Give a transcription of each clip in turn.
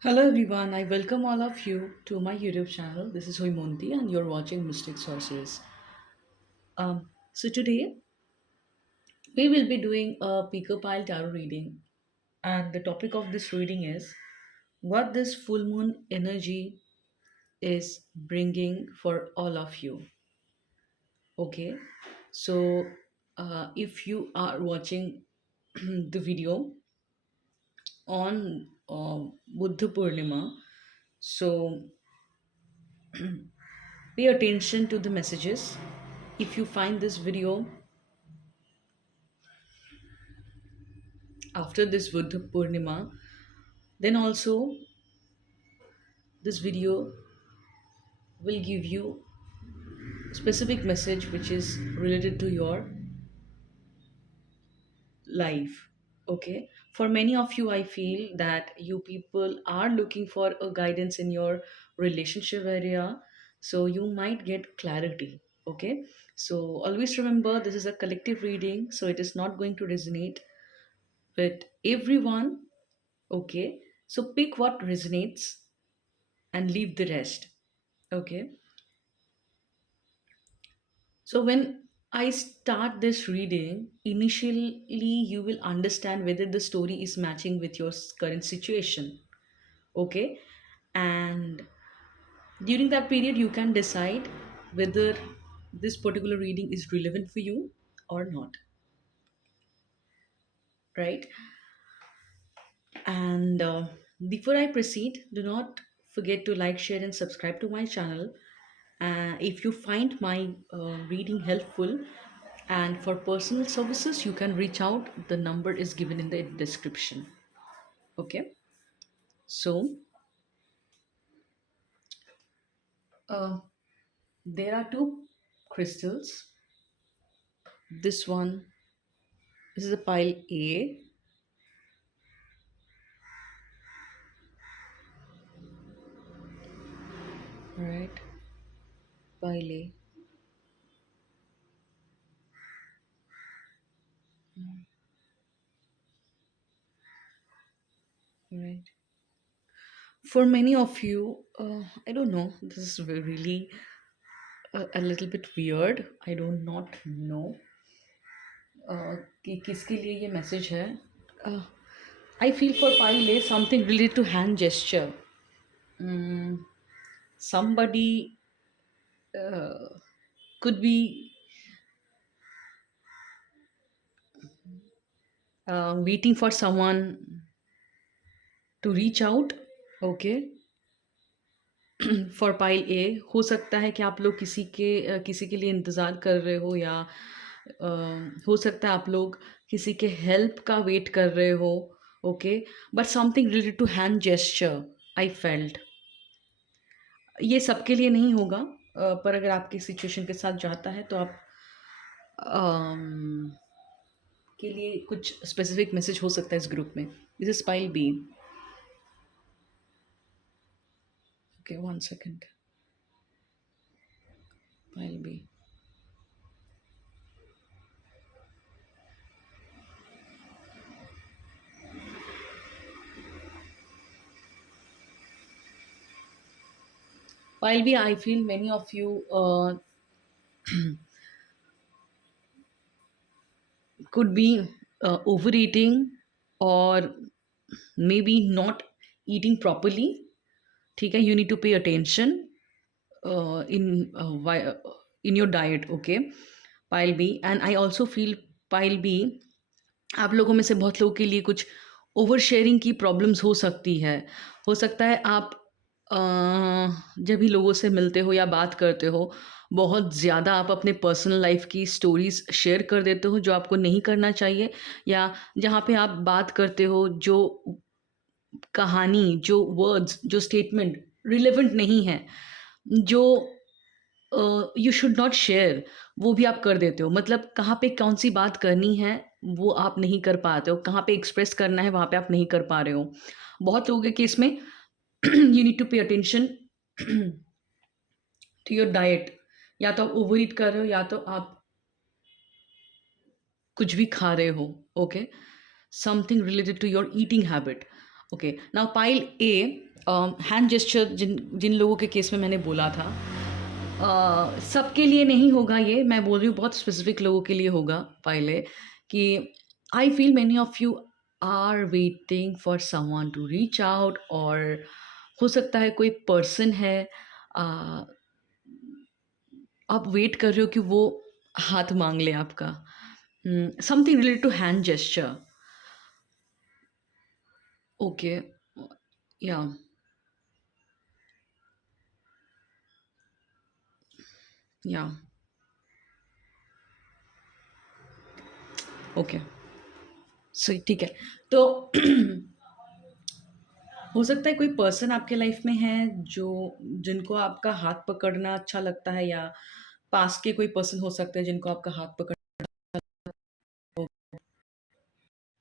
Hello everyone, I welcome all of you to my YouTube channel. This is Hoimonti and you're watching Mystic Sorceress. So today we will be doing a Pico Pile Tarot reading, and the topic of this reading is what this full moon energy is bringing for all of you. Okay, so if you are watching the video on Buddha Purnima, so pay attention to the messages. If you find this video after this Buddha Purnima, then also this video will give you specific message which is related to your life. Okay, for many of you, I feel that you people are looking for a guidance in your relationship area, so you might get clarity. Okay, so always remember this is a collective reading, so it is not going to resonate with everyone. Okay, so pick what resonates and leave the rest. Okay, so when I start this reading, initially you will understand whether the story is matching with your current situation. Okay, and during that period, you can decide whether this particular reading is relevant for you or not, right? And before I proceed, do not forget to like, share, and subscribe to my channel. If you find my reading helpful, and for personal services, you can reach out. The number is given in the description. Okay, so uh, there are two crystals. This one, this is a pile A, right? Pile A, right? For many of you, I don't know. This is really a little bit weird. I do not know कि किसके लिए ये message है. I feel for pile something related to hand gesture. Mm, somebody could be waiting for someone to reach out. Okay, for pile A हो सकता है कि आप लोग किसी के लिए इंतज़ार कर रहे हो, या हो सकता है आप लोग किसी के हेल्प का वेट कर रहे हो. Okay, but something related to hand gesture I felt. ये सबके लिए नहीं होगा, पर अगर आपकी सिचुएशन के साथ जाता है तो आप अम, के लिए कुछ स्पेसिफिक मैसेज हो सकता है इस ग्रुप में. This is pile B. Okay, one second. Pile B. While we, I feel many of you could be overeating, or maybe not eating properly. ठीक है, you need to pay attention in your diet. Okay, pile B. And I also feel pile B, आप लोगों में से बहुत लोगों के लिए कुछ ओवर शेयरिंग की प्रॉब्लम्स हो सकती है. हो सकता है आप अ, जब भी लोगों से मिलते हो या बात करते हो, बहुत ज़्यादा आप अपने पर्सनल लाइफ की स्टोरीज शेयर कर देते हो जो आपको नहीं करना चाहिए, या जहाँ पे आप बात करते हो जो कहानी, जो वर्ड्स, जो स्टेटमेंट रिलेवेंट नहीं है, जो यू शुड नॉट शेयर, वो भी आप कर देते हो. मतलब कहाँ पे कौन सी बात करनी है वो आप नहीं कर पाते हो, कहाँ पे एक्सप्रेस करना है वहाँ पे आप नहीं कर पा रहे हो. बहुत लोगों के केस में you need to pay attention to your diet. या तो आप ओवर ईट कर रहे हो, या तो आप कुछ भी खा रहे हो. Okay, something related to your eating habit. Okay, now pile A. Hand gesture जिन जिन लोगों के केस में मैंने बोला था, सबके लिए नहीं होगा ये, मैं बोल रही हूँ बहुत स्पेसिफिक लोगों के लिए होगा पहले, कि I feel many of you are waiting for someone to reach out, और हो सकता है कोई पर्सन है, अ, आप वेट कर रहे हो कि वो हाथ मांग ले आपका, something related to hand gesture. Okay. Yeah. Yeah. Okay. सही, ठीक है। तो हो सकता है कोई पर्सन आपके लाइफ में है जो जिनको आपका हाथ पकड़ना अच्छा लगता है, या पास के कोई पर्सन हो सकते हैं जिनको आपका हाथ पकड़।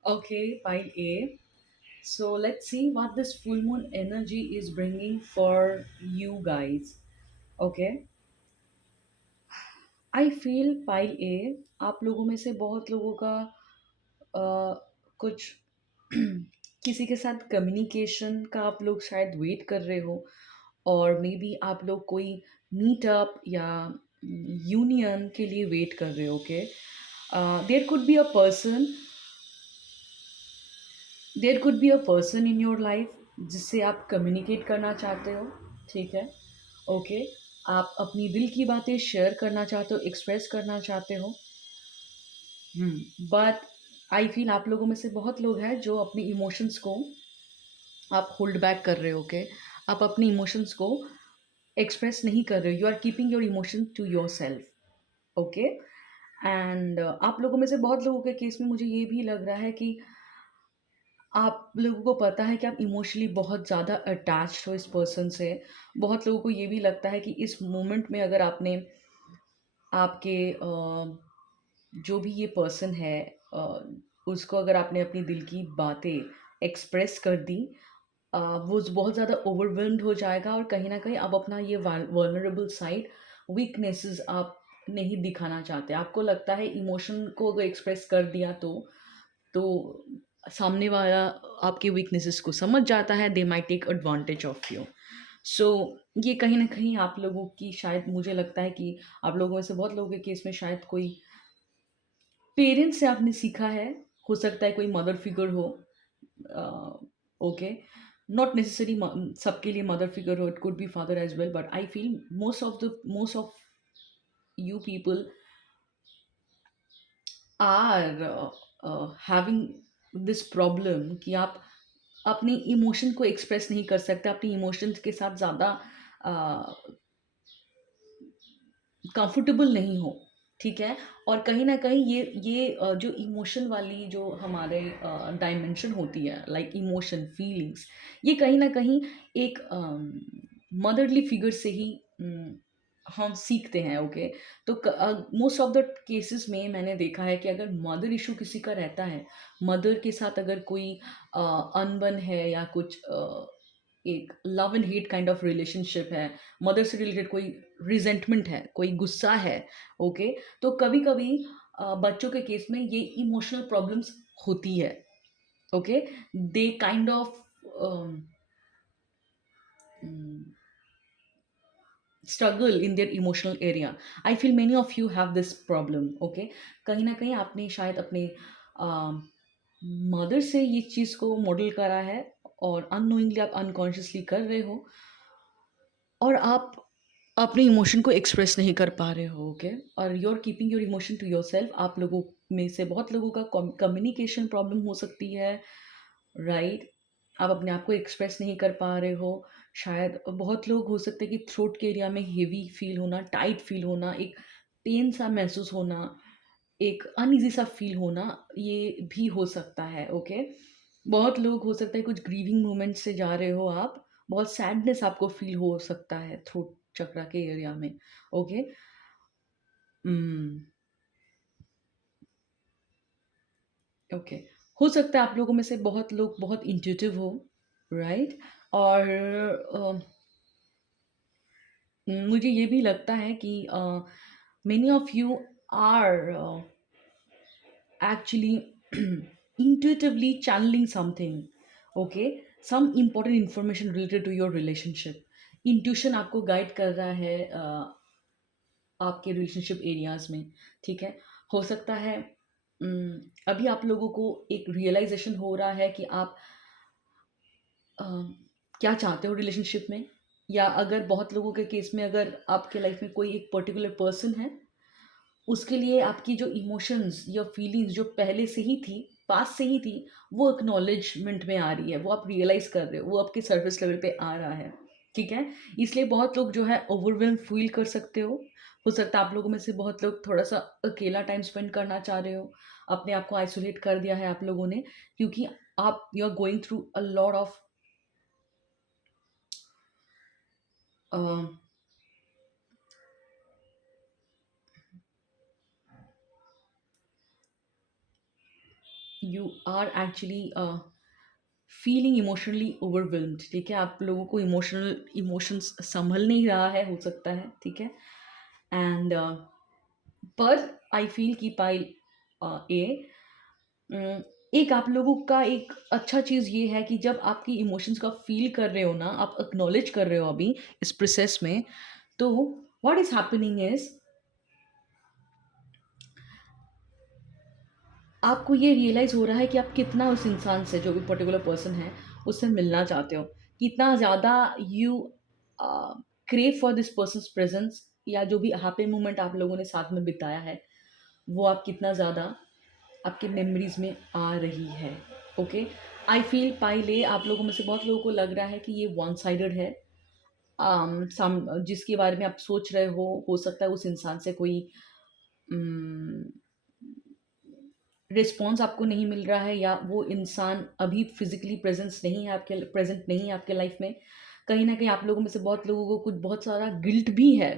Okay, pile A. So let's see what this full moon energy is bringing for you guys. Okay. I feel pile A, आप लोगों में से बहुत लोगों का कुछ किसी के साथ कम्युनिकेशन का आप लोग शायद वेट कर रहे हो, और मे बी आप लोग कोई मीटअप या यूनियन के लिए वेट कर रहे हो। Okay. There could be a person, there could be a person in your life जिससे आप कम्युनिकेट करना चाहते हो। ठीक है। ओके। आप अपनी दिल की बातें शेयर करना चाहते हो, एक्सप्रेस करना चाहते हो। बट आई फील आप लोगों में से बहुत लोग हैं जो अपनी इमोशंस को आप होल्ड बैक कर रहे हो। ओके। आप अपनी इमोशंस को एक्सप्रेस नहीं कर रहे हो, you are keeping your emotion to yourself. Okay. And आप लोगों में से बहुत लोगों के केस में मुझे ये भी लग रहा है कि आप लोगों को पता है कि आप इमोशनली बहुत ज़्यादा अटैच्ड हो इस पर्सन से। बहुत लोगों को ये भी लगता है कि इस मोमेंट में अगर आपने आपके जो भी ये पर्सन है, अ, उसको अगर आपने अपनी दिल की बातें एक्सप्रेस कर दी, वो बहुत ज़्यादा ओवरवेल्म्ड हो जाएगा, और कहीं ना कहीं आप अपना ये वर्नरेबल साइड, वीकनेसेस आप नहीं दिखाना चाहते। आपको लगता है इमोशन को अगर एक्सप्रेस कर दिया तो सामने वाला आपके वीकनेसेस को समझ जाता है, they might take advantage of you. So ये कहीं ना कहीं आप लोगों की शायद, मुझे लगता है कि आप लोगों में से बहुत लोगों के केस में शायद कोई पेरेंट्स से आपने सीखा है। हो सकता है कोई मदर फिगर हो। ओके। नॉट नेसेसरी सबके लिए मदर फिगर हो, it could be father as well, but I feel most of you people are having this problem कि आप अपनी इमोशन को एक्सप्रेस नहीं कर सकते, अपनी इमोशंस के साथ ज़्यादा कंफर्टेबल नहीं हो। ठीक है। और कहीं न कहीं ये जो इमोशन वाली जो हमारे डायमेंशन होती है, लाइक इमोशन, फीलिंग्स, ये कहीं न कहीं एक मदरली फिगर से ही हम सीखते हैं। ओके। तो मोस्ट ऑफ द केसेस में मैंने देखा है कि अगर मदर इश्यू किसी का रहता है, मदर के साथ अगर कोई अनबन है, या कुछ एक love and hate kind of relationship है, मदर से रिलेटेड कोई रिजेंटमेंट है, कोई गुस्सा है। ओके। तो कभी कभी बच्चों के केस में ये इमोशनल प्रॉब्लम्स होती है। Okay. They kind of struggle in their emotional area. I feel many of you have this problem. Okay। कहीं ना कहीं आपने शायद अपने मदर से ये चीज़ को मॉडल करा है, और अननोइंगली आप अनकॉन्शियसली कर रहे हो, और आप अपने इमोशन को एक्सप्रेस नहीं कर पा रहे हो। ओके। और you are keeping your emotion to yourself. आप लोगों में से बहुत लोगों का कम्युनिकेशन प्रॉब्लम हो सकती है। राइट। आप अपने आप को एक्सप्रेस नहीं कर पा रहे हो। शायद बहुत लोग हो सकते हैं कि थ्रोट के एरिया में हेवी फील होना, टाइट फील होना, एक पेन सा महसूस होना, एक अनईजी सा फील होना, ये भी हो सकता है। ओके। बहुत लोग हो सकता है कुछ ग्रीविंग मोमेंट से जा रहे हो आप, बहुत सैडनेस आपको फील हो सकता है थ्रोट चक्रा के एरिया में। ओके। ओके। हो सकता है आप लोगों में से बहुत लोग बहुत इंट्यूटिव हो। राइट। और मुझे ये भी लगता है कि many of you are actually intuitively channeling something. Okay। Some important information related to your relationship. Intuition आपको गाइड कर रहा है आपके रिलेशनशिप एरियाज़ में, ठीक है? हो सकता है अभी आप लोगों को एक रियलाइज़ेशन हो रहा है कि आप अ, क्या चाहते हो रिलेशनशिप में, या अगर बहुत लोगों के केस में अगर आपके लाइफ में कोई एक पर्टिकुलर पर्सन है, उसके लिए आपकी जो इमोशंस या फीलिंग्स जो पहले से ही थी, पास से ही थी, वो एक्नॉलेजमेंट में आ रही है, वो आप रियलाइज़ कर रहे हो, वो आपके सर्फेस लेवल पे आ रहा है, ठीक है? इसलिए बहुत लोग जो है ओवरवेल्म फ़ील कर सकते हो सकता है आप लोगों में से बहुत लोग थोड़ा-सा अकेला टाइम स्पेंड करना चाह रहे हो, अपने आप को आइसोलेट कर दिया है आप लोगों ने, क्योंकि आप you are going through a lot of uh, you are actually feeling emotionally overwhelmed, ठीक है? आप लोगों को इमोशंस संभल नहीं रहा है, हो सकता है, ठीक है? एंड पर आई फील कि पाई ए अम, एक आप लोगों का एक अच्छा चीज़ ये है कि जब आपकी इमोशंस का फील कर रहे हो ना, आप एक्नॉलेज कर रहे हो अभी इस प्रोसेस में, तो व्हाट इज़ हैपनिंग इज़ आपको ये रियलाइज़ हो रहा है कि आप कितना उस इंसान से, जो भी पर्टिकुलर पर्सन है, उससे मिलना चाहते हो। कितना ज़्यादा you crave for this persons presence, या जो भी हैप्पी मोमेंट आप लोगों ने साथ में बिताया है, वो आप कितना ज़्यादा आपकी मेमोरीज़ में आ रही है, ओके? आई फ़ील पहले आप लोगों में से बहुत लोगों को लग रहा है कि ये वन साइडेड है। सम जिसके बारे में आप सोच रहे हो सकता है उस इंसान से कोई उम रिस्पॉन्स आपको नहीं मिल रहा है, या वो इंसान अभी फिजिकली प्रेजेंट नहीं है आपके लाइफ में। कहीं ना कहीं आप लोगों में से बहुत लोगों को कुछ बहुत सारा गिल्ट भी है।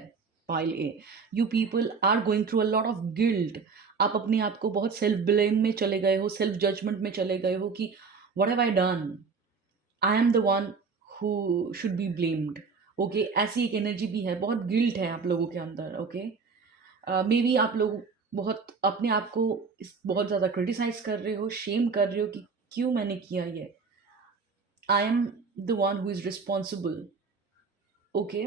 Pile A, you people are going through a lot of guilt. आप अपने आप को बहुत सेल्फ ब्लेम में चले गए हो, सेल्फ जजमेंट में चले गए हो कि what have I done, I am the one who should be blamed, okay? ऐसी एक एनर्जी भी है, बहुत गिल्ट है आप लोगों के अंदर, ओके? मे बी आप लोग बहुत अपने आप को बहुत ज़्यादा क्रिटिसाइज कर रहे हो, शेम कर रहे हो कि क्यों मैंने किया ये, I am the one who is responsible, okay?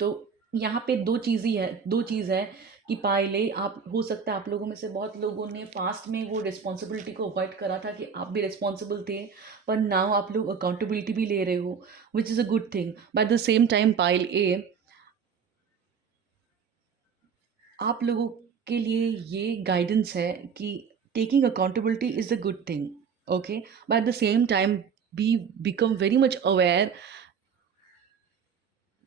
तो यहाँ पे दो चीज़ है कि पहले आप, हो सकता है आप लोगों में से बहुत लोगों ने पास्ट में वो रिस्पॉन्सिबिलिटी को अवॉइड करा था कि आप भी रिस्पॉन्सिबल थे, पर नाउ आप लोग अकाउंटेबिलिटी भी ले रहे हो, which is a good thing. But the same time pile A, आप लोगों के लिए ये गाइडेंस है कि taking accountability is a good thing, okay? But at the same time be become very much aware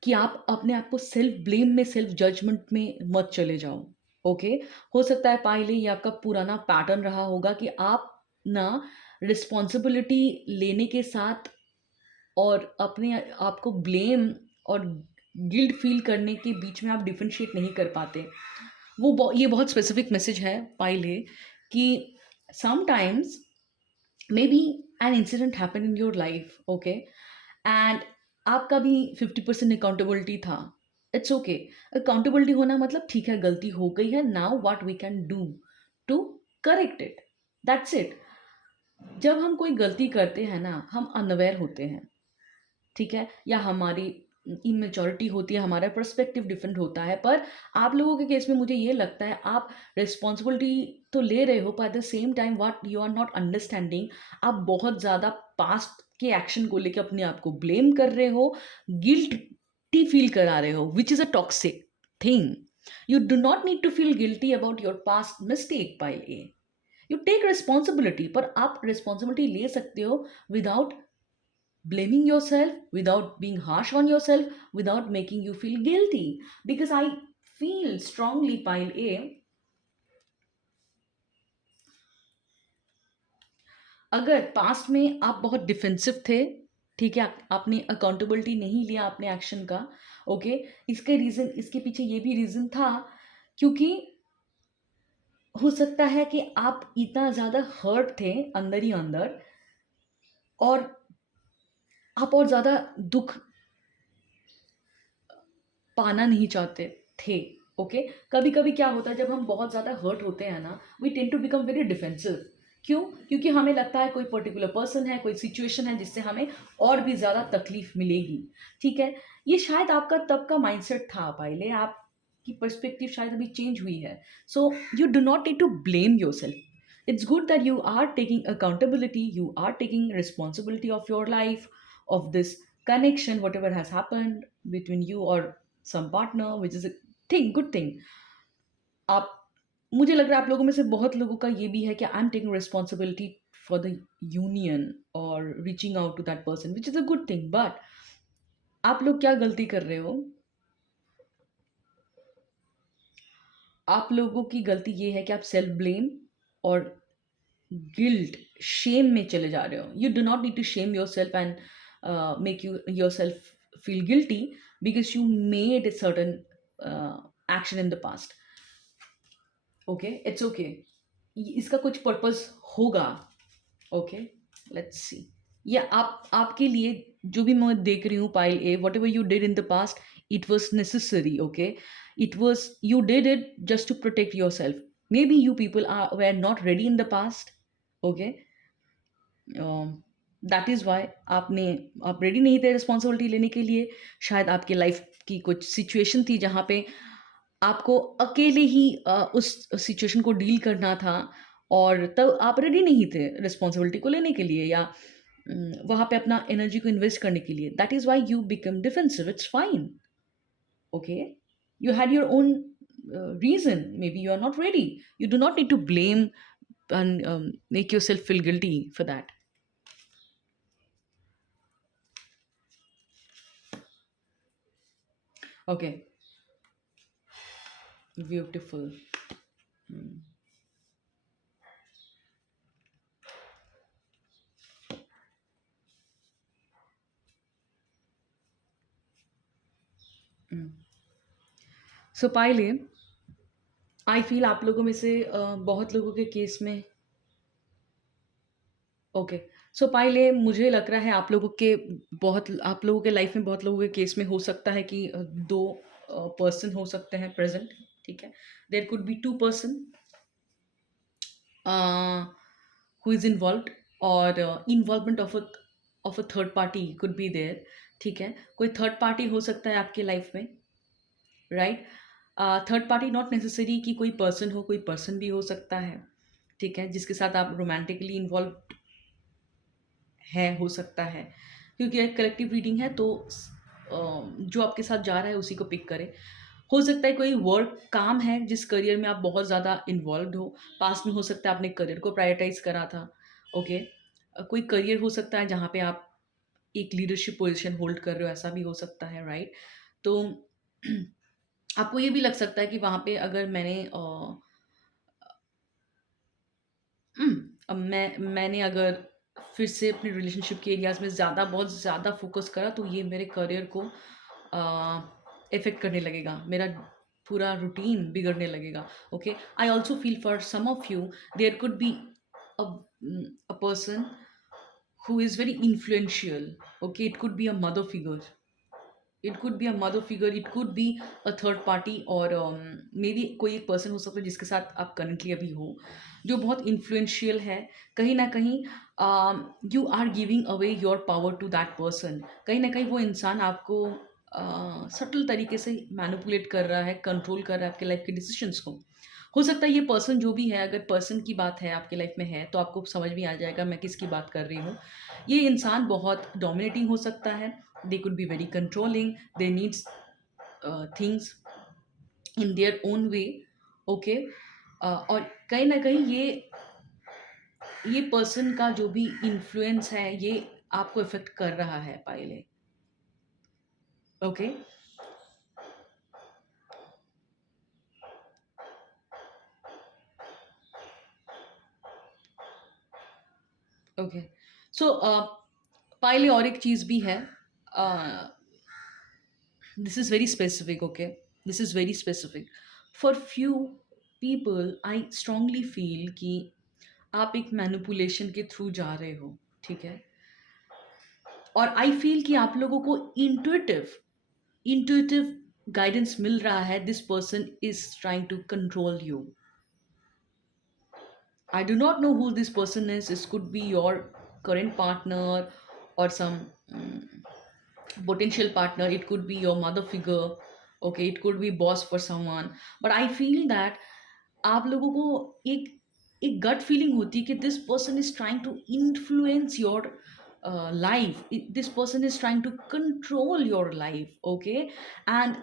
कि आप अपने आप को सेल्फ ब्लेम में, सेल्फ जजमेंट में मत चले जाओ, ओके? हो सकता है पहले ये आपका पुराना पैटर्न रहा होगा कि आप ना रिस्पॉन्सिबिलिटी लेने के साथ और अपने आप को ब्लेम और गिल्ट फील करने के बीच में आप डिफरेंशिएट नहीं कर पाते। ये बहुत स्पेसिफिक मैसेज है पाइल है कि sometimes may be an incident happen in your life, okay? And आपका भी 50% अकाउंटेबिलिटी था। It's okay. अकाउंटेबिलिटी होना मतलब ठीक है, गलती हो गई है, now what we can do to correct it, that's it. जब हम कोई गलती करते हैं ना, हम अनअवेयर होते हैं, ठीक है? या हमारी इमेच्योरिटी होती है, हमारा पर्सपेक्टिव डिफरेंट होता है। पर आप लोगों के केस में मुझे ये लगता है आप रिस्पॉन्सिबिलिटी तो ले रहे हो, पर at the same time what you are not understanding, आप बहुत ज़्यादा पास्ट के एक्शन को लेके अपने आप को ब्लेम कर रहे हो, गिल्टी फील करा रहे हो, which is a toxic thing. You do not need to feel guilty about your past mistake by uh, you take responsibility, पर आप रिस्पॉन्सिबिलिटी ले सकते हो without blaming yourself, without being harsh on yourself, without making you feel guilty. Because I feel strongly, pile A, अगर past में आप बहुत defensive थे, ठीक है, आपने अकाउंटेबिलिटी नहीं लिया अपने एक्शन का, ओके? इसके पीछे ये भी रीज़न था क्योंकि हो सकता है कि आप इतना ज़्यादा हर्ट थे अंदर ही अंदर, और आप और ज़्यादा दुख पाना नहीं चाहते थे, ओके? कभी कभी क्या होता है, जब हम बहुत ज़्यादा हर्ट होते हैं ना, we tend to become very defensive, क्यों? क्योंकि हमें लगता है कोई पर्टिकुलर पर्सन है, कोई सिचुएशन है जिससे हमें और भी ज़्यादा तकलीफ़ मिलेगी, ठीक है? ये शायद आपका तब का माइंडसेट था पहले, आपकी पर्सपेक्टिव शायद अभी चेंज हुई है। So you do not need to blame yourself. It's good that you are taking accountability, you are taking responsibility of your life, of this connection, whatever has happened between you or some partner, which is a good thing. आप मुझे लग रहा है आप लोगों में से बहुत लोगों का ये भी है कि I am taking responsibility for the union और reaching out to that person, which is a good thing. But आप लोग क्या गलती कर रहे हो? आप लोगों की गलती ये है कि आप सेल्फ ब्लेम और गिल्ट, शेम में चले जा रहे हो। You do not need to shame yourself and make you yourself feel guilty because you made a certain action in the past. Okay, it's okay. इसका कुछ purpose होगा। Okay, let's see. ये आपके लिए जो भी मैं देख रही हूँ pile A, whatever you did in the past, it was necessary. Okay, it was, you did it just to protect yourself. Maybe you people are were not ready in the past. Okay, that is why आप रेडी नहीं थे responsibility लेने के लिए। शायद आपके life की कुछ सिचुएशन थी जहाँ पे आपको अकेले ही उस सिचुएशन को डील करना था और तब आप रेडी नहीं थे रिस्पॉन्सिबिलिटी को लेने के लिए या वहाँ पे अपना एनर्जी को इन्वेस्ट करने के लिए। That is why you become defensive. It's fine. Okay, you had your own reason. Maybe you are not ready. You do not need to blame and make yourself feel guilty for that. Okay, beautiful. Mm. Mm. So pile A, I feel आप लोगों में से बहुत लोगों के case में, okay, सो पायले मुझे लग रहा है आप लोगों के लाइफ में बहुत लोगों के केस में हो सकता है कि दो पर्सन हो सकते हैं प्रेजेंट, ठीक है? There could be two person who is involved और involvement of a third party could be there, ठीक है? कोई थर्ड पार्टी हो सकता है आपके लाइफ में, right? Third party not necessary कि कोई पर्सन हो, कोई पर्सन भी हो सकता है, ठीक है? जिसके साथ आप रोमांटिकली इन्वॉल्व है, हो सकता है। क्योंकि एक कलेक्टिव रीडिंग है तो जो आपके साथ जा रहा है उसी को पिक करें। हो सकता है कोई वर्क काम है जिस करियर में आप बहुत ज़्यादा इन्वॉल्व्ड हो। पास्ट में हो सकता है आपने करियर को प्रायोरिटाइज़ करा था, ओके? कोई करियर हो सकता है जहाँ पे आप एक लीडरशिप पोज़ीशन होल्ड कर रहे हो, ऐसा भी हो सकता है, राइट? तो आपको ये भी लग सकता है कि वहाँ पे अगर मैंने अगर फिर से अपने रिलेशनशिप के एरियाज़ में बहुत ज़्यादा फ़ोकस करा तो ये मेरे करियर को इफ़ेक्ट करने लगेगा, मेरा पूरा रूटीन बिगड़ने लगेगा, okay? I also feel for some of you there could be a a person who is very influential. Okay, it could be a mother figure, it could be a mother figure, it could be a third party और may be कोई एक person हो सकता है जिसके साथ आप currently अभी हो, जो बहुत इन्फ्लुएंशियल है। कहीं ना कहीं you are giving away your power to that person. कहीं ना कहीं वो इंसान आपको सटल तरीके से मैनिपुलेट कर रहा है, कंट्रोल कर रहा है आपके लाइफ के डिसीजंस को। हो सकता है ये पर्सन जो भी है, अगर पर्सन की बात है आपके लाइफ में है तो आपको समझ में आ जाएगा मैं किसकी बात कर रही हूँ। ये इंसान बहुत डोमिनेटिंग हो सकता है, they could be very controlling, they need things in their own way, okay? और कहीं ना कहीं ये पर्सन का जो भी इन्फ्लुएंस है ये आपको इफेक्ट कर रहा है पायले, ओके? ओके, सो पायले और एक चीज़ भी है, this is very specific, okay? This is very specific for few people. I strongly feel कि आप एक मैनिपुलेशन के थ्रू जा रहे हो, ठीक है? और आई फील कि आप लोगों को इंट्यूटिव गाइडेंस मिल रहा है, this person is trying to control you, I do not know who this person is. This could be your current partner or some potential partner. It could be your mother figure. Okay, it could be boss for someone. But I feel that आप लोगों को एक एक gut feeling होती है कि this person is trying to influence your life, this person is trying to control your life. Okay, and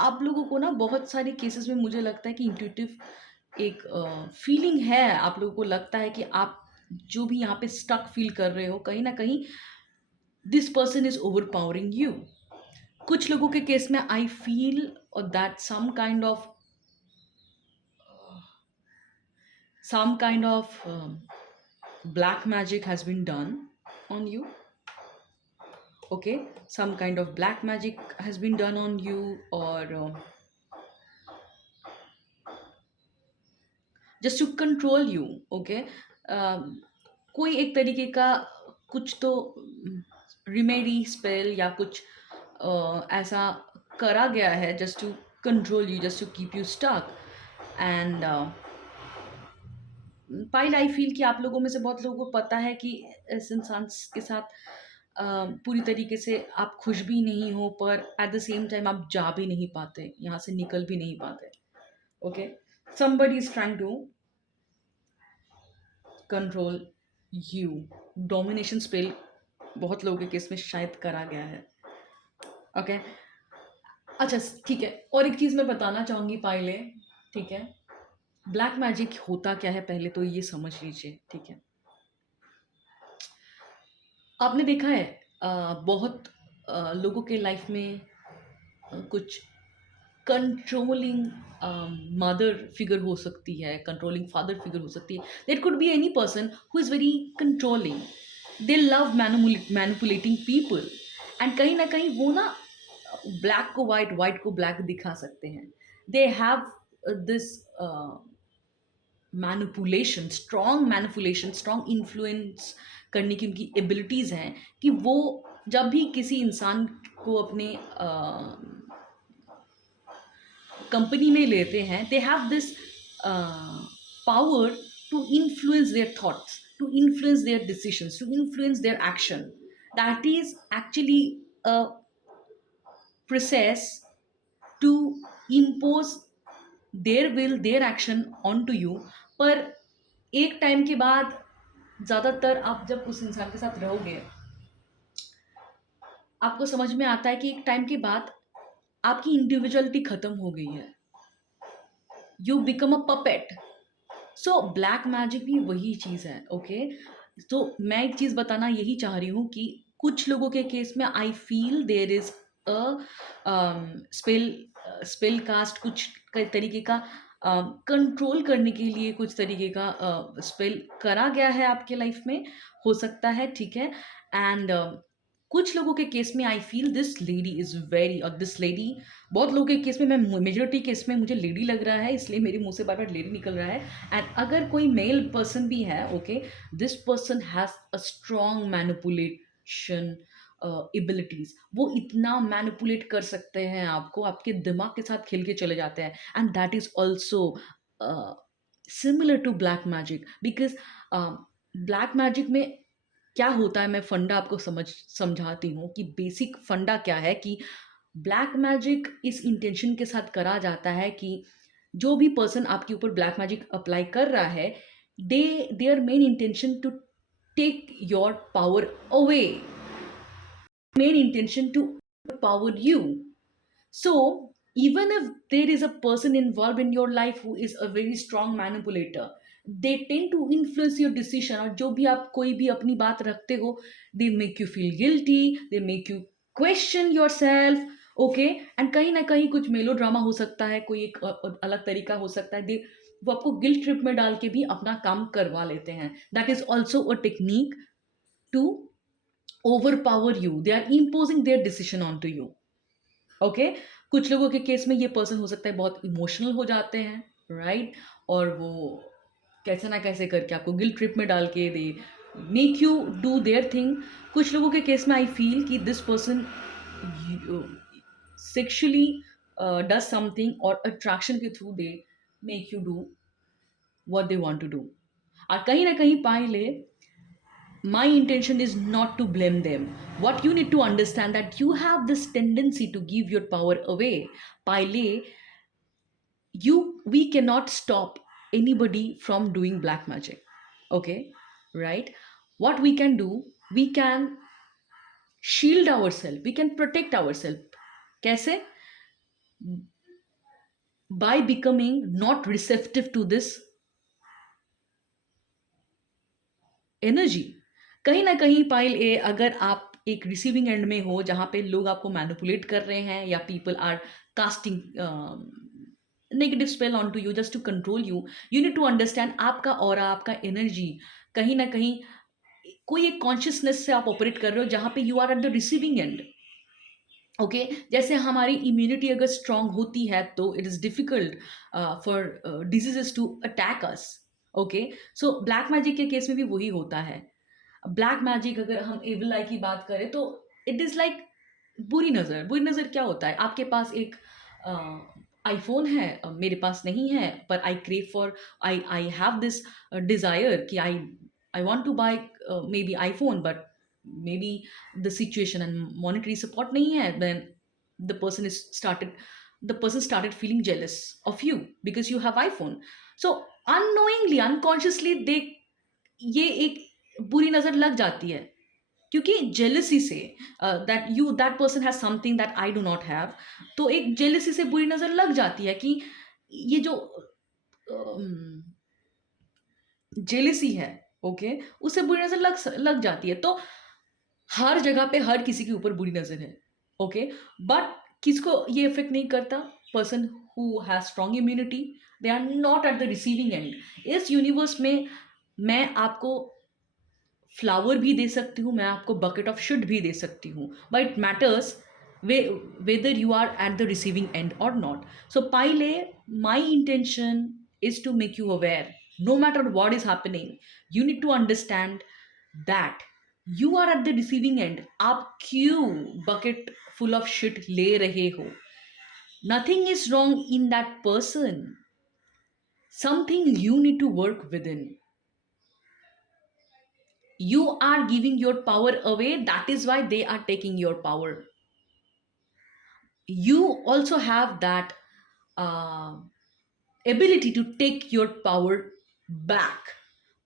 आप लोगों को ना बहुत सारे केसेस में मुझे लगता है कि इंट्यूटिव एक फीलिंग है, आप लोगों को लगता है कि आप जो भी यहाँ पे स्टक फील कर रहे हो कहीं ना कहीं this person is over powering you. कुछ लोगों के केस में I feel that some kind of black magic has been done on you. Okay, some kind of black magic has been done on you, or just to control you. Okay, कोई एक तरीके का कुछ तो remedy spell या कुछ ऐसा करा गया है just to control you, just to keep you stuck. And pile I feel कि आप लोगों में से बहुत लोगों को पता है कि इस इंसान के साथ पूरी तरीके से आप खुश भी नहीं हो, पर एट द सेम टाइम आप जा भी नहीं पाते, यहाँ से निकल भी नहीं पाते। Okay, somebody is trying to control you, domination spell बहुत लोगों के केस में शायद करा गया है। ओके, अच्छा ठीक है, और एक चीज़ मैं बताना चाहूँगी पाइले, ठीक है, ब्लैक मैजिक होता क्या है पहले तो ये समझ लीजिए। ठीक है, आपने देखा है बहुत लोगों के लाइफ में कुछ कंट्रोलिंग मदर फिगर हो सकती है, कंट्रोलिंग फादर फिगर हो सकती है। That could be any person who is very controlling, they love manipulating people, and कहीं ना कहीं वो ना ब्लैक को वाइट, वाइट को ब्लैक दिखा सकते हैं। They have this manipulation, strong influence करने की उनकी एबिलिटीज़ हैं कि वो जब भी किसी इंसान को अपने कंपनी में लेते हैं, they have this power to influence their thoughts, to influence their decisions, to influence their action. That is actually a process to impose their will, their action on to you. पर एक time के बाद ज़्यादातर आप जब उस इंसान के साथ रहोगे, आपको समझ में आता है कि एक टाइम के बाद आपकी इंडिविजुअलिटी खत्म हो गई है, you become a puppet. So black magic भी वही चीज़ है। ओके, तो मैं एक चीज़ बताना यही चाह रही हूँ कि कुछ लोगों के केस में I feel there is a spell, spell cast कुछ तरीके का कंट्रोल करने के लिए कुछ तरीके का स्पेल करा गया है आपके लाइफ में, हो सकता है। ठीक है, एंड कुछ लोगों के केस में I feel this lady is very, और दिस लेडी, बहुत लोगों के केस में, मैं मेजोरिटी केस में मुझे लेडी लग रहा है, इसलिए मेरे मुंह से बार बार लेडी निकल रहा है। एंड अगर कोई मेल पर्सन भी है, okay, this person has a strong manipulation abilities. वो इतना मैनिपुलेट कर सकते हैं आपको, आपके दिमाग के साथ खेल के चले जाते हैं, and that is also similar to black magic. Because black magic में क्या होता है, मैं फंडा आपको समझाती हूँ कि बेसिक फंडा क्या है। कि ब्लैक मैजिक इस इंटेंशन के साथ करा जाता है कि जो भी पर्सन आपके ऊपर ब्लैक मैजिक अप्लाई कर रहा है, their main intention to take your power away, main intention to power you. So even if there is a person involved in your life who is a very strong manipulator, they tend to influence your decision, और जो भी आप कोई भी अपनी बात रखते हो, they make you feel guilty, they make you question yourself. Okay, and कहीं ना कहीं कुछ मेलो ड्रामा हो सकता है, कोई एक अलग तरीका हो सकता है, वो आपको गिल्ट ट्रिप में डाल के भी अपना काम करवा लेते हैं। That is also a technique to overpower you, they are imposing their decision onto you. Okay, कुछ लोगों के केस में ये पर्सन हो सकता है बहुत इमोशनल हो जाते हैं, राइट, और वो कैसे ना कैसे करके आपको गिल्ट ट्रिप में डाल के they make you do their thing. कुछ लोगों के केस में आई फील कि this person sexually does something, और अट्रैक्शन के through they make you do what they want to do. और कहीं ना कहीं पाइले, my intention is not to blame them. What you need to understand that you have this tendency to give your power away. Pile, we cannot stop anybody from doing black magic. Okay, right? What we can do, we can shield ourselves, we can protect ourselves. Kaise? By becoming not receptive to this energy. कहीं ना कहीं pile ए, अगर आप एक receiving end में हो जहाँ पे लोग आपको मैनिपुलेट कर रहे हैं या people are casting negative spell on to you just to control you, you need to understand आपका ऑरा, आपका एनर्जी कहीं ना कहीं कोई एक कॉन्शियसनेस से आप ऑपरेट कर रहे हो जहाँ पे you are at the receiving end. Okay, जैसे हमारी इम्यूनिटी अगर स्ट्रांग होती है तो it is difficult for diseases to attack us. Okay, so black magic के केस में भी वही होता है. ब्लैक मैजिक अगर हम एविल आई की बात करें तो इट इज़ लाइक बुरी नज़र. बुरी नज़र क्या होता है? आपके पास एक आईफोन है, मेरे पास नहीं है, पर I crave for, I have this desire कि I want to buy maybe iPhone, but maybe the situation and monetary support नहीं है. Then the person is started the person started feeling jealous of you because you have iPhone. So unknowingly, unconsciously, they ये एक बुरी नज़र लग जाती है क्योंकि jealousy say that person has something that I do not have. तो एक जेलसी से बुरी नज़र लग जाती है कि ये जो जेलसी है, ओके, उससे बुरी नज़र लग जाती है. तो हर जगह पे हर किसी के ऊपर बुरी नज़र है. ओके, बट किसको ये इफेक्ट नहीं करता? Person who has strong immunity, they are not at the receiving end. इस यूनिवर्स में मैं आपको फ्लावर भी दे सकती हूँ, मैं आपको बकेट ऑफ शिट भी दे सकती हूँ, but it matters whether you are at the receiving end or not. So Pile, my intention is to make you aware. No matter what is happening, you need to understand that you are at the receiving end. आप क्यों bucket full of shit ले रहे हो? Nothing is wrong in that person. Something you need to work within. You are giving your power away, that is why they are taking your power. You also have that ability to take your power back.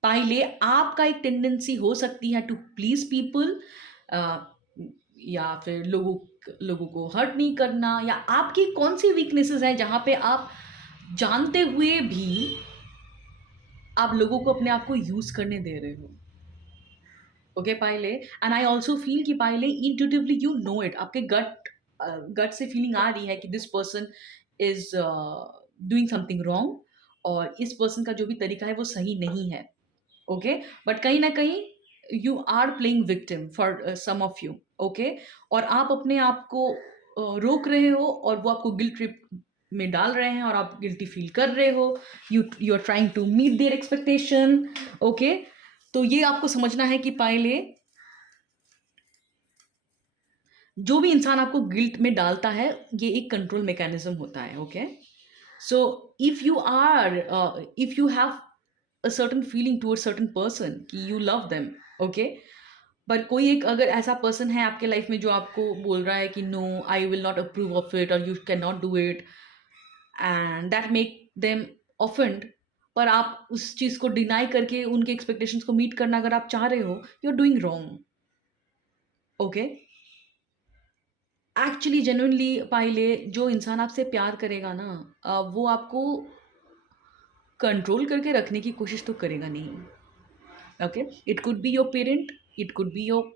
पहले आपका एक tendency हो सकती है to please people, या फिर लोगों को हर्ट नहीं करना, या आपकी कौन सी वीकनेसेस हैं जहाँ पे आप जानते हुए भी आप लोगों को अपने आप को यूज करने दे रहे हो. ओके पाइले, एंड आई ऑल्सो फील कि पाइले इंट्यूटिवली यू नो इट, आपके गट से फीलिंग आ रही है कि this person is doing something wrong और इस पर्सन का जो भी तरीका है वो सही नहीं है. ओके, बट कहीं ना कहीं you are playing victim for some of you. Okay, और आप अपने आप को रोक रहे हो और वो आपको गिल्ट ट्रिप में डाल रहे हैं और आप गिल्टी फील कर रहे हो. You are trying to meet their expectation. Okay, तो ये आपको समझना है कि पहले जो भी इंसान आपको गिल्ट में डालता है ये एक कंट्रोल मैकेनिज्म होता है. Okay, so if you have a certain feeling toward certain person कि you love them, okay, but कोई एक अगर ऐसा पर्सन है आपके लाइफ में जो आपको बोल रहा है कि no, I will not approve of it और you can not do it, and that make them offend, पर आप उस चीज़ को डिनाई करके उनके एक्सपेक्टेशंस को मीट करना अगर आप चाह रहे हो, you are doing wrong. Okay, actually genuinely pile A जो इंसान आपसे प्यार करेगा ना, वो आपको कंट्रोल करके रखने की कोशिश तो करेगा नहीं. Okay, it could be your parent, it could be your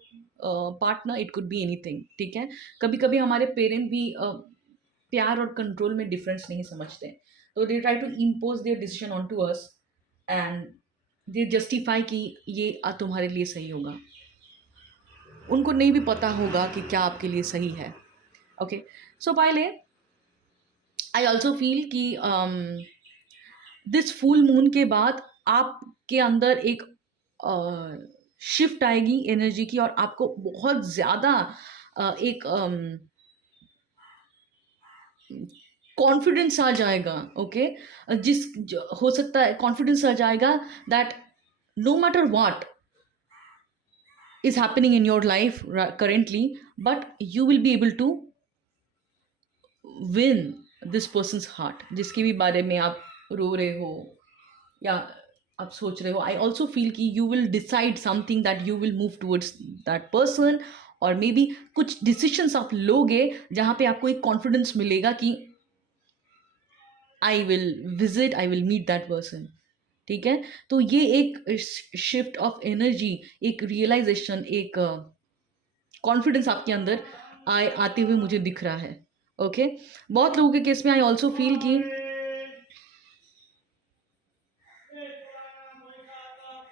partner, it could be anything. ठीक है, कभी कभी हमारे पेरेंट भी प्यार और कंट्रोल में डिफरेंस नहीं समझते, तो they try to impose their decision on to us and they justify कि ये तुम्हारे लिए सही होगा. उनको नहीं भी पता होगा कि क्या आपके लिए सही है. ओके, सो पहले आई ऑल्सो फील कि दिस फुल मून के बाद आपके अंदर एक शिफ्ट आएगी एनर्जी की और आपको बहुत ज़्यादा एक कॉन्फिडेंस आ जाएगा. ओके, हो सकता है कॉन्फिडेंस आ जाएगा that no matter what is happening in your life currently, but you will be able to win this person's heart, जिसके भी बारे में आप रो रहे हो या आप सोच रहे हो. आई ऑल्सो फील कि you will decide something that you will move towards that person, और मे बी कुछ डिसीशंस आप लोगे जहाँ पे आपको एक कॉन्फिडेंस मिलेगा कि I will visit, I will meet that person. ठीक है, तो ये एक शिफ्ट ऑफ एनर्जी, एक रियलाइजेशन, एक कॉन्फिडेंस आपके अंदर आते हुए मुझे दिख रहा है. ओके, बहुत लोगों के केस में आई ऑल्सो फील कि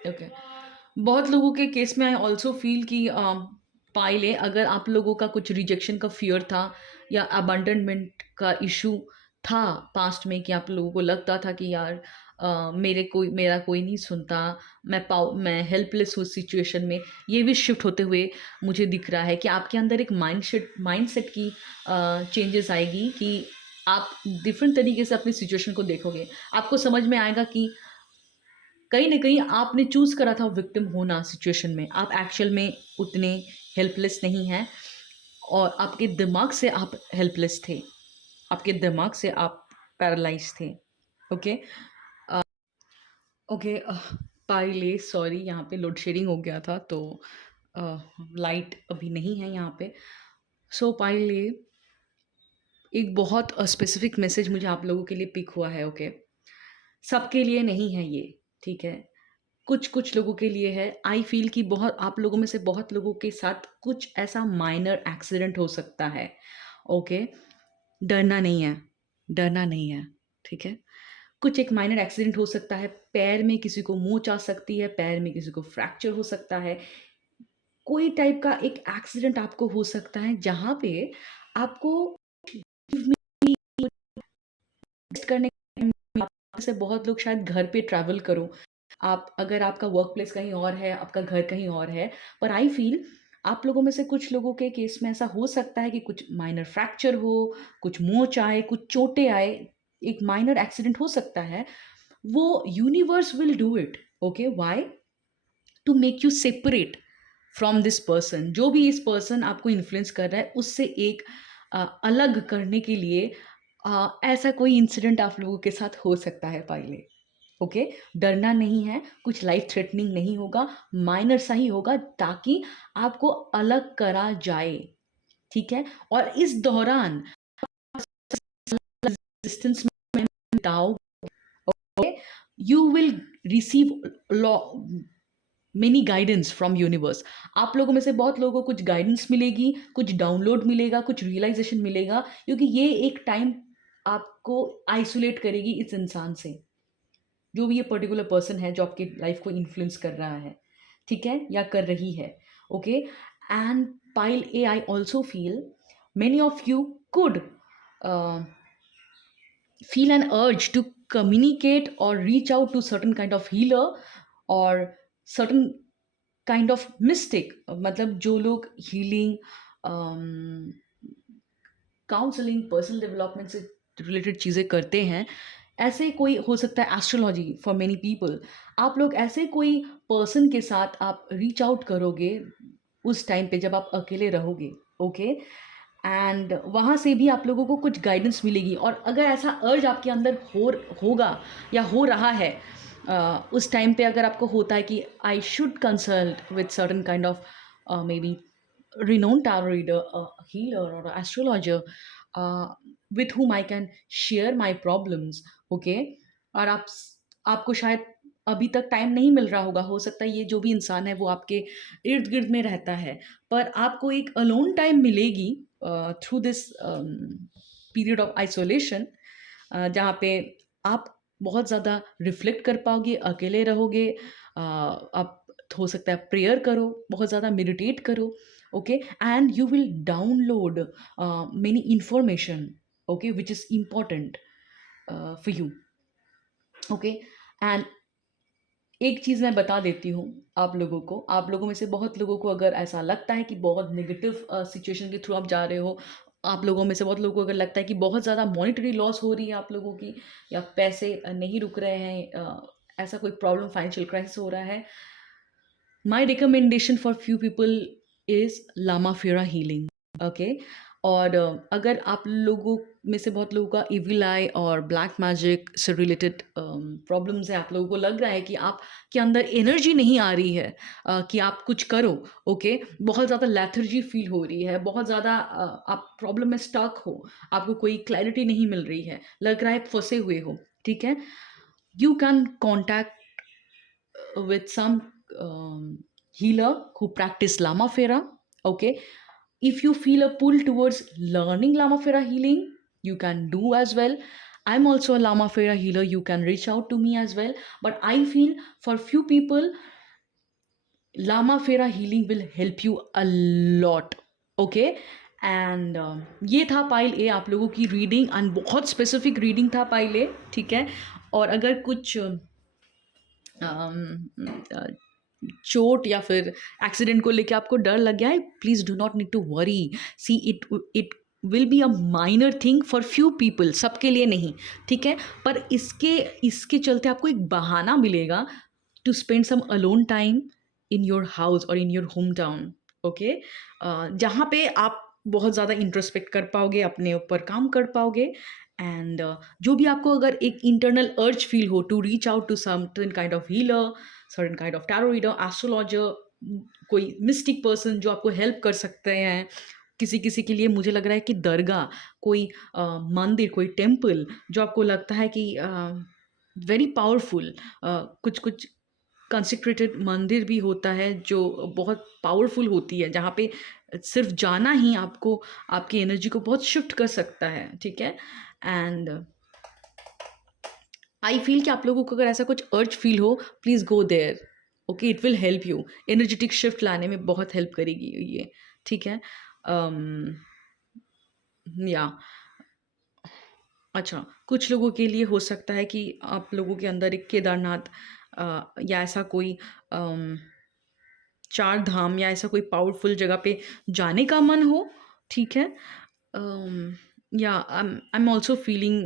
ओके, बहुत लोगों के केस में आई ऑल्सो फील कि पाइले, अगर आप लोगों का कुछ रिजेक्शन का फियर था या अबंडनमेंट का इशू था पास्ट में, कि आप लोगों को लगता था कि यार मेरा कोई नहीं सुनता, मैं हेल्पलेस हूँ सिचुएशन में, ये भी शिफ्ट होते हुए मुझे दिख रहा है कि आपके अंदर एक माइंडसेट की चेंजेस आएगी कि आप डिफरेंट तरीके से अपनी सिचुएशन को देखोगे. आपको समझ में आएगा कि कहीं न कहीं आपने चूज़ करा था विक्टिम होना सिचुएशन में, आप एक्चुअल में उतने हेल्पलेस नहीं हैं, और आपके दिमाग से आप हेल्पलेस थे, आपके दिमाग से आप पैरालाइज़ थे. ओके, ओके, पाइले सॉरी, यहाँ पे लोड शेडिंग हो गया था, तो लाइट अभी नहीं है यहाँ पे. सो पाइले, एक बहुत स्पेसिफिक मैसेज मुझे आप लोगों के लिए पिक हुआ है. ओके, सबके लिए नहीं है ये, ठीक है? कुछ कुछ लोगों के लिए है. आई फील कि बहुत आप लोगों में से बहुत लोगों के साथ कुछ ऐसा माइनर एक्सीडेंट हो सकता है. ओके, डरना नहीं है, डरना नहीं है, ठीक है? कुछ एक माइनर एक्सीडेंट हो सकता है, पैर में किसी को मोच आ सकती है, पैर में किसी को फ्रैक्चर हो सकता है, कोई टाइप का एक एक्सीडेंट आपको हो सकता है जहाँ पे आपको करने से बहुत लोग शायद घर पे ट्रैवल करो. आप अगर आपका वर्क प्लेस कहीं और है, आपका घर कहीं और है, पर आई फील आप लोगों में से कुछ लोगों के केस में ऐसा हो सकता है कि कुछ माइनर फ्रैक्चर हो, कुछ मोच आए, कुछ चोटें आए, एक माइनर एक्सीडेंट हो सकता है. वो universe will do it. Okay, why? To make you separate from this person. जो भी इस पर्सन आपको इन्फ्लुएंस कर रहा है उससे एक अलग करने के लिए ऐसा कोई इंसिडेंट आप लोगों के साथ हो सकता है पाइले. ओके, डरना नहीं है, कुछ लाइफ थ्रेटनिंग नहीं होगा, माइनर सा ही होगा ताकि आपको अलग करा जाए. ठीक है, और इस दौरान डिस्टेंस में बिताओ, you will receive many guidance from universe. आप लोगों में से बहुत लोगों को कुछ गाइडेंस मिलेगी, कुछ डाउनलोड मिलेगा, कुछ रियलाइजेशन मिलेगा, क्योंकि ये एक टाइम आपको आइसोलेट करेगी इस इंसान से, जो भी ये पर्टिकुलर पर्सन है जो आपकी लाइफ को इन्फ्लुएंस कर रहा है, ठीक है, या कर रही है. Okay, and pile A, I also feel many of you could feel an urge to communicate or reach out to certain kind of healer or certain kind of mystic. मतलब जो लोग हीलिंग, काउंसलिंग, पर्सनल डेवलपमेंट से related चीज़ें करते हैं, ऐसे कोई हो सकता है एस्ट्रोलॉजी फॉर मेनी पीपल. आप लोग ऐसे कोई पर्सन के साथ आप रीच आउट करोगे उस टाइम पे जब आप अकेले रहोगे. ओके, एंड वहाँ से भी आप लोगों को कुछ गाइडेंस मिलेगी. और अगर ऐसा अर्ज आपके अंदर होगा या हो रहा है, उस टाइम पे अगर आपको होता है कि I should consult with certain kind of may be renowned tarot reader, a healer, or an astrologer, with whom I can share my problems. Okay, और आपको शायद अभी तक टाइम नहीं मिल रहा होगा, हो सकता है ये जो भी इंसान है वो आपके इर्द गिर्द में रहता है, पर आपको एक अलोन टाइम मिलेगी through this period of isolation, जहाँ पे आप बहुत ज़्यादा रिफ्लेक्ट कर पाओगे, अकेले रहोगे. आप हो सकता है प्रेयर करो, बहुत ज़्यादा मेडिटेट करो. Okay, and you will download many information, okay, which is important for you. Okay, and एक चीज़ मैं बता देती हूँ आप लोगों को, आप लोगों में से बहुत लोगों को अगर ऐसा लगता है कि बहुत नेगेटिव सिचुएशन के थ्रू आप जा रहे हो, आप लोगों में से बहुत लोगों को अगर लगता है कि बहुत ज़्यादा मॉनेटरी लॉस हो रही है आप लोगों की, या पैसे नहीं रुक रहे हैं ऐसा कोई प्रॉब्लम, फाइनेंशियल क्राइसिस हो रहा है, my recommendation for few people is Lama Fera healing. Okay. और अगर आप लोगों में से बहुत लोगों का इविल आई और ब्लैक मैजिक से रिलेटेड प्रॉब्लम्स है, आप लोगों को लग रहा है कि आप के अंदर एनर्जी नहीं आ रही है कि आप कुछ करो, ओके, बहुत ज़्यादा लेथर्जी फील हो रही है, बहुत ज़्यादा आप प्रॉब्लम में स्टक हो, आपको कोई क्लैरिटी नहीं मिल रही है, लग रहा है फंसे हुए हो, ठीक है, you can contact with some healer who practice Lama Fera. Okay. If you feel a pull towards learning Lama Fera healing, you can do as well. I'm also a Lama Fera healer. You can reach out to me as well. But I feel for few people, Lama Fera healing will help you a lot. Okay. And ये था pile A आप लोगों की reading, and बहुत specific reading था pile ए, ठीक है। और अगर कुछ चोट या फिर एक्सीडेंट को लेके आपको डर लग गया है, please do not need to worry. See it will be a minor thing for few people, सबके लिए नहीं, ठीक है। पर इसके इसके चलते आपको एक बहाना मिलेगा to spend some alone time in your house और in your home town, okay, जहाँ पे आप बहुत ज़्यादा इंट्रोस्पेक्ट कर पाओगे, अपने ऊपर काम कर पाओगे। एंड जो भी आपको अगर एक इंटरनल अर्ज फील हो to reach out to certain kind of healer, certain kind of tarot reader, astrologer, कोई मिस्टिक पर्सन जो आपको हेल्प कर सकते हैं, किसी किसी के लिए मुझे लग रहा है कि दरगाह, कोई मंदिर, कोई टेम्पल जो आपको लगता है कि वेरी पावरफुल, कुछ कुछ कंसेक्रेटेड मंदिर भी होता है जो बहुत पावरफुल होती है, जहाँ पे सिर्फ जाना ही आपको आपकी एनर्जी को बहुत शिफ्ट कर सकता है, ठीक है। एंड आई फील कि आप लोगों को अगर ऐसा कुछ अर्ज फील हो, please go there, okay, it will help you, energetic shift लाने में बहुत हेल्प करेगी ये, ठीक है। या अच्छा, कुछ लोगों के लिए हो सकता है कि आप लोगों के अंदर एक केदारनाथ या ऐसा कोई अम, चार धाम या ऐसा कोई पावरफुल जगह पे जाने का मन हो, ठीक है। या I am also feeling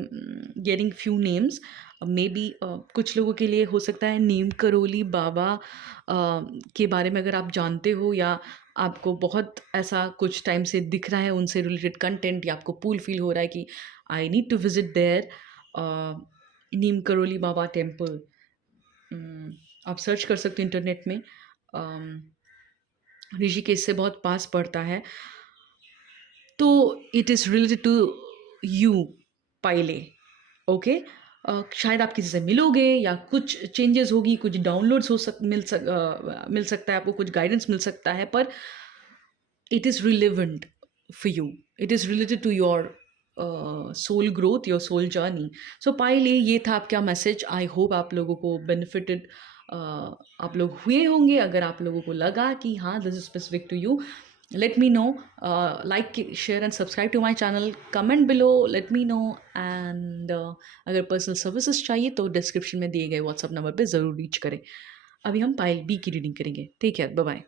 getting few names, may be कुछ लोगों के लिए हो सकता है नीम करोली बाबा के बारे में अगर आप जानते हो, या आपको बहुत ऐसा कुछ टाइम से दिख रहा है उनसे रिलेटेड कंटेंट, या आपको पुल फील हो रहा है कि I need to visit there, Neem Karoli Baba temple, आप सर्च कर सकते हो इंटरनेट में, ऋषिकेश से बहुत पास पड़ता है, तो it is related to you pile A, okay. शायद आप किसी से मिलोगे या कुछ चेंजेस होगी, कुछ डाउनलोड्स मिल सकता है आपको, कुछ गाइडेंस मिल सकता है, पर it is relevant for you, it is related to your soul growth, your soul journey. So pile ये था आपका मैसेज, आई होप आप लोगों को बेनिफिटेड आप लोग हुए होंगे। अगर आप लोगों को लगा कि हाँ this is specific to you, let me know, like share and subscribe to my channel, comment below, let me know, and अगर पर्सनल सर्विसेज चाहिए तो डिस्क्रिप्शन में दिए गए व्हाट्सअप नंबर पे ज़रूर रीच करें। अभी हम पाइल बी की रीडिंग करेंगे, ठीक है, bye bye.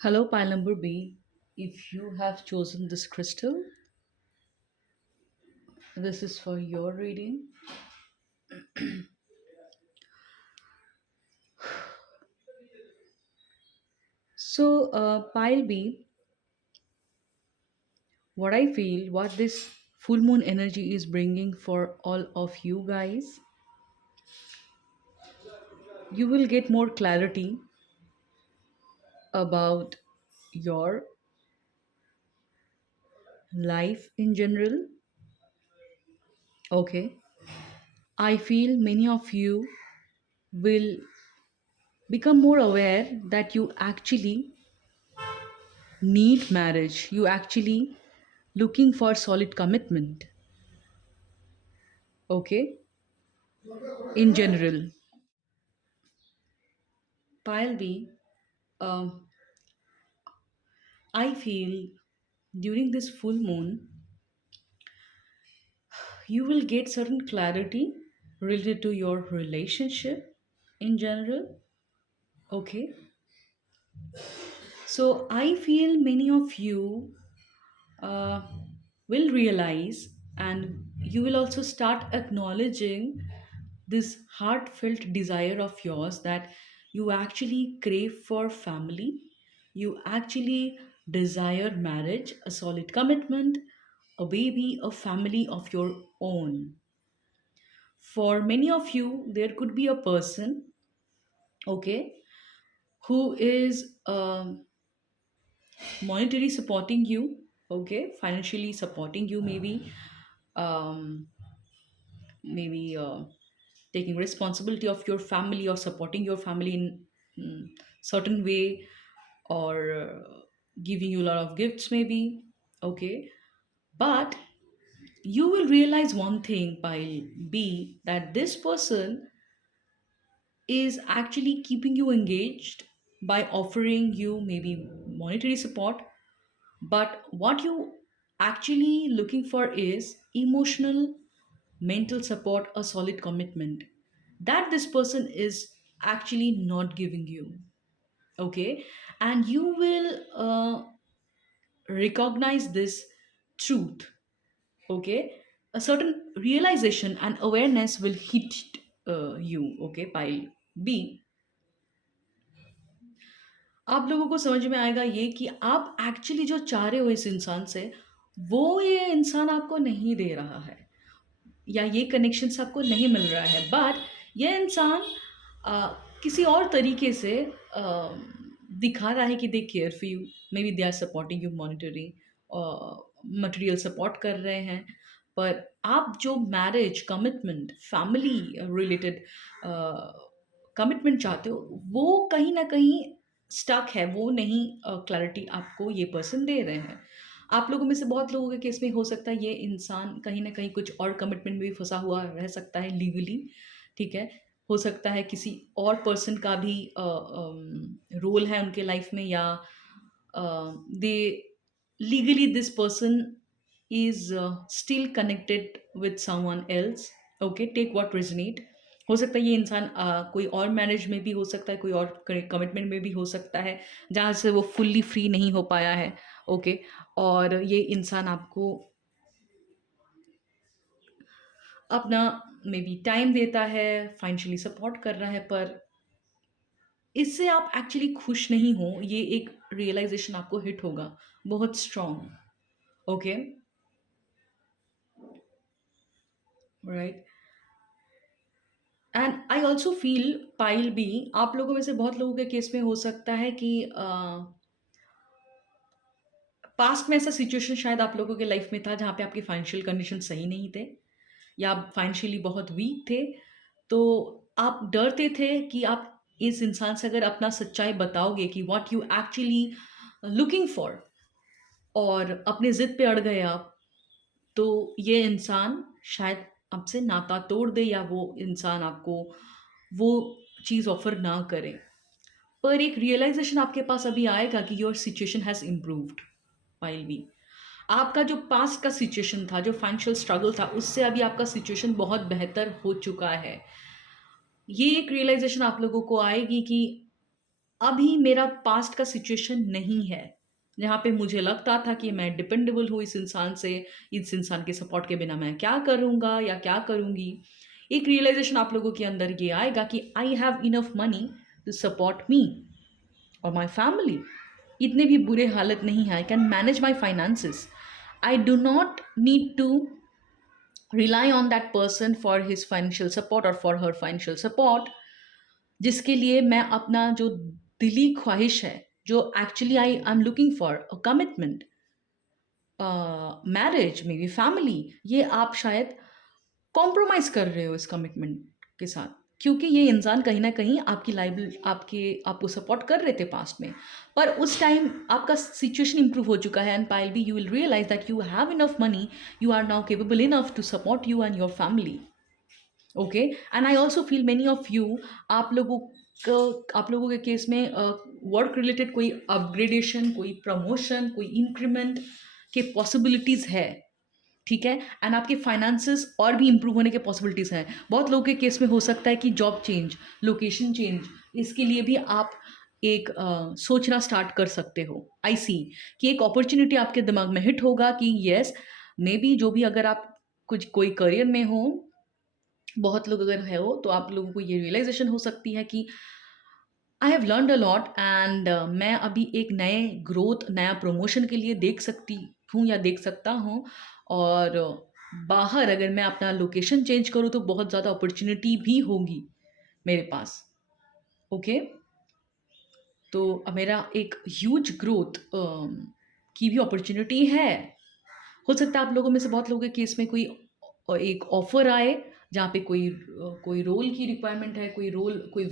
Hello, pile number B. If you have chosen this crystal, this is for your reading. So, pile B, what I feel, what this full moon energy is bringing for all of you guys, you will get more clarity about your life in general. Okay. I feel many of you will become more aware that you actually need marriage, you actually looking for solid commitment, okay, in general. Pile B, um, I feel during this full moon you will get certain clarity related to your relationship in general, okay. So I feel many of you uh, will realize, and you will also start acknowledging this heartfelt desire of yours that you actually crave for family, you actually desire marriage, a solid commitment, a baby, a family of your own. For many of you, there could be a person, okay, who is monetary supporting you, okay, financially supporting you, um, maybe taking responsibility of your family or supporting your family in certain way, or giving you a lot of gifts maybe, okay. But you will realize one thing, pile B, that this person is actually keeping you engaged by offering you maybe monetary support, but what you actually looking for is emotional, mental support, a solid commitment that this person is actually not giving you, okay. And you will recognize this truth, okay. A certain realization and awareness will hit you, okay, pile B. आप लोगों को समझ में आएगा ये कि आप actually जो चाह रहे हो इस इंसान से, वो ये इंसान आपको नहीं दे रहा है, या ये कनेक्शंस आपको नहीं मिल रहा है, बट ये इंसान अ, किसी और तरीके से दिखा रहा है कि they care for you, may be they are supporting you monetary, material support कर रहे हैं, पर आप जो marriage commitment family related commitment चाहते हो, वो कहीं ना कहीं स्टक है, वो नहीं क्लैरिटी आपको ये पर्सन दे रहे हैं। आप लोगों में से बहुत लोगों के केस में हो सकता है ये इंसान कहीं न कहीं कुछ और कमिटमेंट में भी फँसा हुआ रह सकता है लीगली, ठीक है? हो सकता है किसी और पर्सन का भी रोल है उनके लाइफ में, या they legally this person is still connected with someone else, okay, take what resonate. हो सकता है ये इंसान कोई और मैरिज में भी हो सकता है, कोई और कमिटमेंट में भी हो सकता है, जहाँ से वो फुल्ली फ्री नहीं हो पाया है, ओके। और ये इंसान आपको अपना मे बी टाइम देता है, फाइनेंशियली सपोर्ट कर रहा है, पर इससे आप एक्चुअली खुश नहीं हो, ये एक रियलाइज़ेशन आपको हिट होगा, बहुत strong, okay, right. And I also feel pile B, आप लोगों में से बहुत लोगों के केस में हो सकता है कि पास्ट में ऐसा सिचुएशन शायद आप लोगों के लाइफ में था जहाँ पे आपके फाइनेंशियल कंडीशन सही नहीं थे, या आप फाइनेंशियली बहुत वीक थे, तो आप डरते थे कि आप इस इंसान से अगर अपना सच्चाई बताओगे कि what you actually looking for, और अपने ज़िद पे अड़ गए आप, तो ये इंसान शायद आपसे नाता तोड़ दे, या वो इंसान आपको वो चीज़ ऑफ़र ना करे। पर एक रियलाइज़ेशन आपके पास अभी आएगा कि your situation has improved, pile B आपका जो पास्ट का सिचुएशन था, जो फाइनेंशियल स्ट्रगल था, उससे अभी आपका सिचुएशन बहुत बेहतर हो चुका है। ये एक रियलाइज़ेशन आप लोगों को आएगी कि अभी मेरा पास्ट का सिचुएशन नहीं है, जहाँ पे मुझे लगता था कि मैं डिपेंडेबल हूँ इस इंसान से, इस इंसान के सपोर्ट के बिना मैं क्या करूँगा या क्या करूँगी। एक रियलाइज़ेशन आप लोगों के अंदर ये आएगा कि I have enough money to support me और माय फैमिली। इतने भी बुरे हालत नहीं है, I can manage my finances. I do not need to rely on that person for his financial support or for her financial support, जिसके लिए मैं अपना जो दिली ख्वाहिश है, जो actually I am looking for a commitment, marriage may be family, ये आप शायद कॉम्प्रोमाइज़ कर रहे हो इस कमिटमेंट के साथ, क्योंकि ये इंसान कहीं न कहीं आपकी लाइबिल आपके आपको सपोर्ट कर रहे थे पास्ट में। पर उस टाइम आपका सिचुएशन इम्प्रूव हो चुका है, and pile B you will realise that you have enough money, you are now capable enough to support you and your family, okay. And I also feel many of you, आप लोगों आप लोगों के case में work related कोई upgradation, कोई promotion, कोई increment के पॉसिबिलिटीज़ है, ठीक है। एंड आपके फाइनेंसेस और भी इंप्रूव होने के पॉसिबिलिटीज़ हैं। बहुत लोगों के केस में हो सकता है कि जॉब चेंज, लोकेशन चेंज, इसके लिए भी आप एक सोचना स्टार्ट कर सकते हो। आई सी कि एक अपॉर्चुनिटी आपके दिमाग में हिट होगा कि येस, मे बी जो भी, अगर आप कुछ कोई करियर में हो, बहुत लोग अगर है हो तो आप लोगों को ये रियलाइजेशन हो सकती है कि I have learned a lot and मैं अभी एक नए ग्रोथ, नया प्रमोशन के लिए देख सकती हूँ या देख सकता हूँ। और बाहर अगर मैं अपना लोकेशन चेंज करूँ तो बहुत ज़्यादा अपॉर्चुनिटी भी होगी मेरे पास। ओके, तो मेरा एक ह्यूज ग्रोथ की भी अपॉर्चुनिटी है। हो सकता है आप लोगों में से बहुत लोगों के केस में कोई एक ऑफर आए जहाँ पे कोई रोल की रिक्वायरमेंट है, कोई रोल, कोई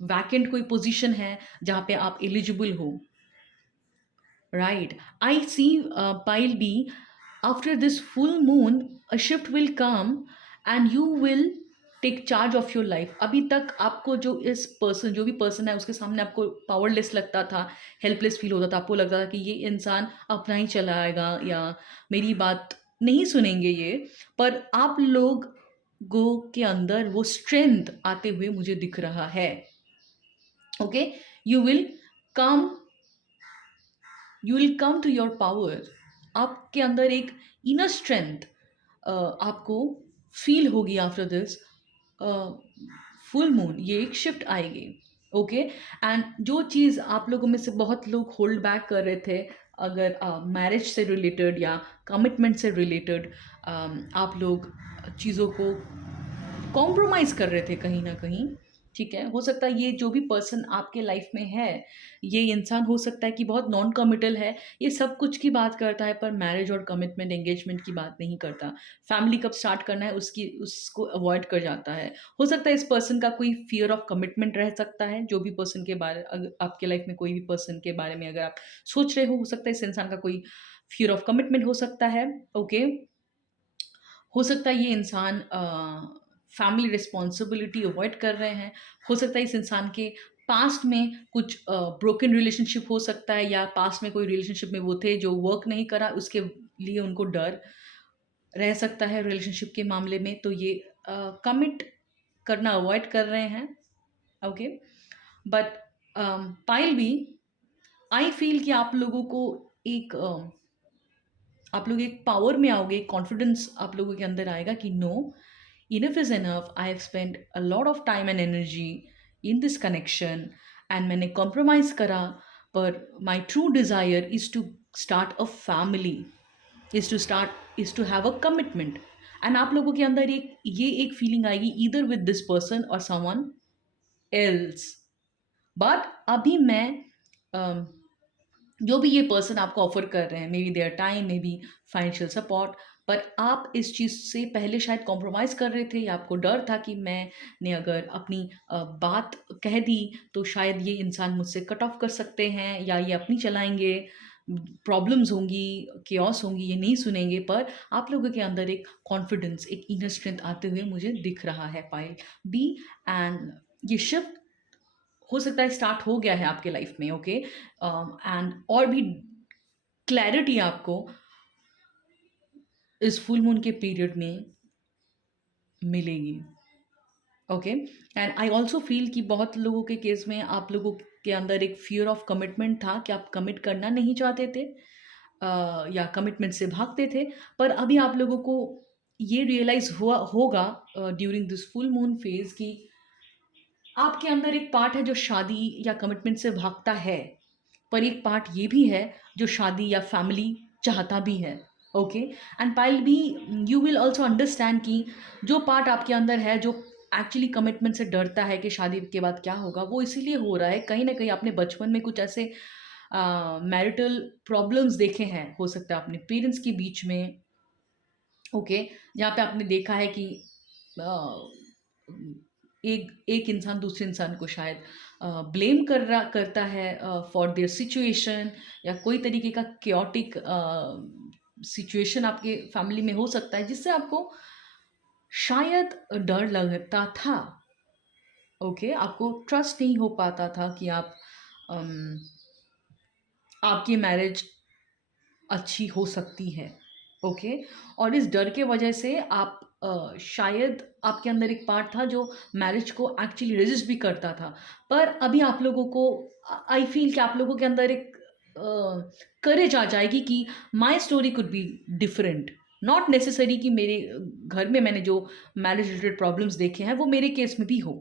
वैकेंट कोई पोजीशन है जहाँ पे आप एलिजिबल हो। Right, I see pile B, after this full moon a shift will come and you will take charge of your life. अभी तक आपको जो भी पर्सन है उसके सामने आपको पावरलेस लगता था, हेल्पलेस फील होता था, आपको लगता था कि ये इंसान अपना ही चलाएगा या मेरी बात नहीं सुनेंगे ये। पर आप लोगों के अंदर वो स्ट्रेंथ आते हुए मुझे दिख रहा है। Okay, you will come you will come to your power. आपके अंदर एक इनर स्ट्रेंथ आपको फील होगी आफ्टर दिस फुल मून। ये एक शिफ्ट आएगी। ओके, एंड जो चीज़ आप लोगों में से बहुत लोग होल्ड बैक कर रहे थे, अगर मैरिज से रिलेटेड या कमिटमेंट से रिलेटेड आप लोग चीज़ों को कॉम्प्रोमाइज़ कर रहे थे कहीं ना कहीं, ठीक है। हो सकता है ये जो भी पर्सन आपके लाइफ में है, ये इंसान हो सकता है कि बहुत नॉन कमिटल है, ये सब कुछ की बात करता है पर मैरिज और कमिटमेंट, एंगेजमेंट की बात नहीं करता। फैमिली कब स्टार्ट करना है उसको अवॉइड कर जाता है। हो सकता है इस पर्सन का कोई फियर ऑफ कमिटमेंट रह सकता है। जो भी पर्सन के बारे, अगर आपके लाइफ में कोई भी पर्सन के बारे में अगर आप सोच रहे हो सकता है इस इंसान का कोई फियर ऑफ कमिटमेंट हो सकता है। ओके, हो सकता है ये इंसान फैमिली रिस्पॉन्सिबिलिटी अवॉइड कर रहे हैं। हो सकता है इस इंसान के पास्ट में कुछ ब्रोकन रिलेशनशिप हो सकता है, या पास्ट में कोई रिलेशनशिप में वो थे जो वर्क नहीं करा, उसके लिए उनको डर रह सकता है रिलेशनशिप के मामले में, तो ये कमिट करना अवॉइड कर रहे हैं। ओके, बट पाइल भी, आई फील कि आप लोग एक पावर में आओगे, कॉन्फिडेंस आप लोगों के अंदर आएगा कि no, enough is enough, I have spend a lot of time and energy in this connection and मैंने कॉम्प्रोमाइज़ करा, पर my true desire is to start a family, is to have a commitment. And आप लोगों के अंदर एक feeling आएगी either with this person और समवन एल्स। बट अभी मैं जो भी ये पर्सन आपको ऑफर कर रहे हैं, may be their time, may be financial support, पर आप इस चीज़ से पहले शायद कॉम्प्रोमाइज़ कर रहे थे या आपको डर था कि मैंने अगर अपनी बात कह दी तो शायद ये इंसान मुझसे कट ऑफ कर सकते हैं या ये अपनी चलाएंगे, प्रॉब्लम्स होंगी, केओस होंगी, ये नहीं सुनेंगे। पर आप लोगों के अंदर एक कॉन्फिडेंस, एक इनर स्ट्रेंथ आते हुए मुझे दिख रहा है पाइल बी। एंड ये शिफ्ट हो सकता है स्टार्ट हो गया है आपके लाइफ में। ओके, एंड और भी क्लैरिटी आपको इस फुल मून के पीरियड में मिलेगी। Okay, and I also feel कि बहुत लोगों के केस में आप लोगों के अंदर एक फियर ऑफ कमिटमेंट था कि आप कमिट करना नहीं चाहते थे, या कमिटमेंट से भागते थे। पर अभी आप लोगों को ये रियलाइज हुआ होगा during this full moon phase कि आपके अंदर एक पार्ट है जो शादी या कमिटमेंट से भागता है, पर एक पार्ट ये भी है जो शादी या फैमिली चाहता भी है। Okay, and pile B, you will also understand कि जो पार्ट आपके अंदर है जो एक्चुअली कमिटमेंट से डरता है कि शादी के बाद क्या होगा, वो इसीलिए हो रहा है कहीं ना कहीं आपने बचपन में कुछ ऐसे मैरिटल प्रॉब्लम्स देखे हैं, हो सकता है अपने पेरेंट्स के बीच में। ओके, जहाँ पे आपने देखा है कि एक एक इंसान दूसरे इंसान को शायद ब्लेम करता है फॉर देयर सिचुएशन, या कोई तरीके का क्योटिक सिचुएशन आपके फैमिली में हो सकता है जिससे आपको शायद डर लगता था। ओके, आपको ट्रस्ट नहीं हो पाता था कि अम, आपकी मैरिज अच्छी हो सकती है। ओके, और इस डर के वजह से आप शायद आपके अंदर एक पार्ट था जो मैरिज को एक्चुअली रेजिस्ट भी करता था। पर अभी आप लोगों को, आई फील कि आप लोगों के अंदर एक करेज आ जाएगी कि my story could be different. Not necessary कि मेरे घर में मैंने जो मैरिज रिलेटेड प्रॉब्लम्स देखे हैं वो मेरे केस में भी हो।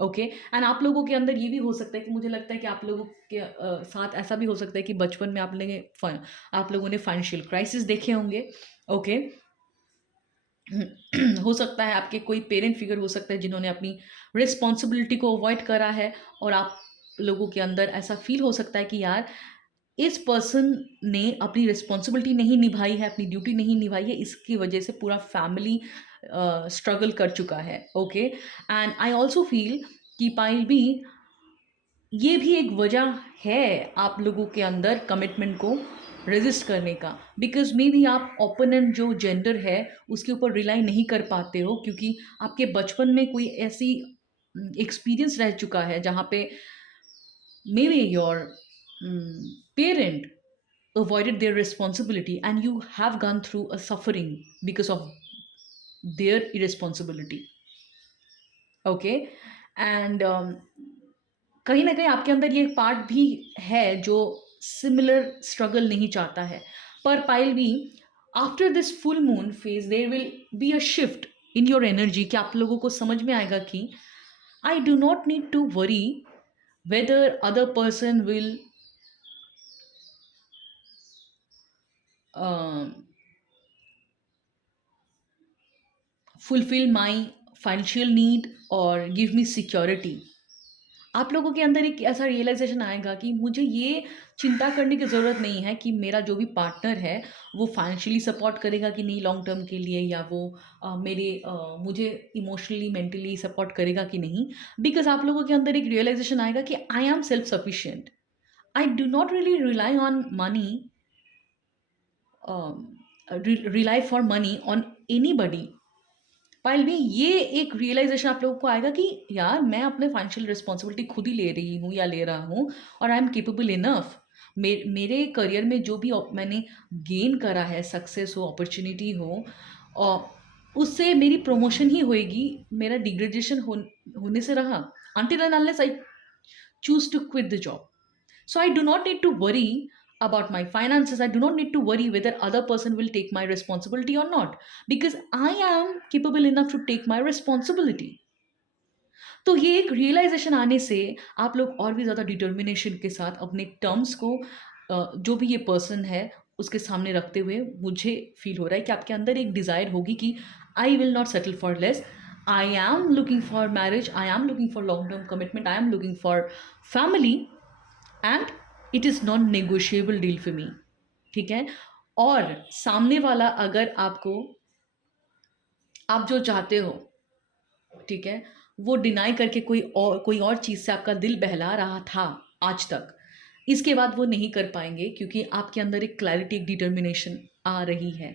ओके, एंड आप लोगों के अंदर ये भी हो सकता है कि मुझे लगता है कि आप लोगों के साथ ऐसा भी हो सकता है कि बचपन में आप लोगों ने फाइनेंशियल क्राइसिस देखे होंगे। ओके, हो सकता है आपके कोई पेरेंट फिगर हो सकता है जिन्होंने अपनी रिस्पॉन्सिबिलिटी को अवॉइड करा है, और आप लोगों के अंदर ऐसा फील हो सकता है कि यार इस पर्सन ने अपनी रिस्पॉन्सिबिलिटी नहीं निभाई है, अपनी ड्यूटी नहीं निभाई है, इसकी वजह से पूरा फैमिली स्ट्रगल कर चुका है। Okay, and I also feel कि पाइल भी ये भी एक वजह है आप लोगों के अंदर कमिटमेंट को रेजिस्ट करने का, बिकॉज मे बी आप ओपोनेंट जो जेंडर है उसके ऊपर रिलाई नहीं कर पाते हो, क्योंकि आपके बचपन में कोई ऐसी एक्सपीरियंस रह चुका है जहाँ पे may be your parent avoided their responsibility and you have gone through a suffering because of their irresponsibility. Okay, and कहीं ना कहीं आपके अंदर ये पार्ट भी है जो सिमिलर स्ट्रगल नहीं चाहता है, पर पाइल भी after this full moon phase there will be a shift in your energy कि आप लोगों को समझ में आएगा कि I do not need to worry whether other person will fulfil my financial need और गिव मी सिक्योरिटी। आप लोगों के अंदर एक ऐसा रियलाइजेशन आएगा कि मुझे ये चिंता करने की ज़रूरत नहीं है कि मेरा जो भी पार्टनर है वो फाइनेंशियली सपोर्ट करेगा कि नहीं लॉन्ग टर्म के लिए, या वो मुझे इमोशनली मेंटली सपोर्ट करेगा कि नहीं, बिकॉज आप लोगों के अंदर एक रियलाइजेशन आएगा कि I am self sufficient, I do not really rely on money, rely for money on anybody. Pile भी ये एक रियलाइजेशन आप लोगों को आएगा कि यार मैं अपने फाइनेंशियल रिस्पॉन्सिबिलिटी खुद ही ले रही हूँ या ले रहा हूँ, और आई एम केपेबल इनफ। मेरे करियर में जो भी मैंने गेन करा है, सक्सेस हो, अपॉर्चुनिटी हो, और उससे मेरी प्रमोशन ही होएगी, मेरा डिग्रेडेशन होने से रहा until and unless I choose to quit the job. So I do not need to worry about my finances. I do not need to worry whether other person will take my responsibility or not, because I am capable enough to take my responsibility. तो ये एक realisation आने से आप लोग और भी ज़्यादा डिटर्मिनेशन के साथ अपने टर्म्स को जो भी ये पर्सन है उसके सामने रखते हुए, मुझे फील हो रहा है कि आपके अंदर एक डिज़ायर होगी कि I will not settle for less, I am looking for marriage, I am looking for long term commitment, I am looking for family, and it is non negotiable deal for me. ठीक है, और सामने वाला अगर आपको, आप जो चाहते हो, ठीक है, वो डिनाई करके कोई और चीज़ से आपका दिल बहला रहा था आज तक, इसके बाद वो नहीं कर पाएंगे, क्योंकि आपके अंदर एक क्लैरिटी, एक डिटर्मिनेशन आ रही है।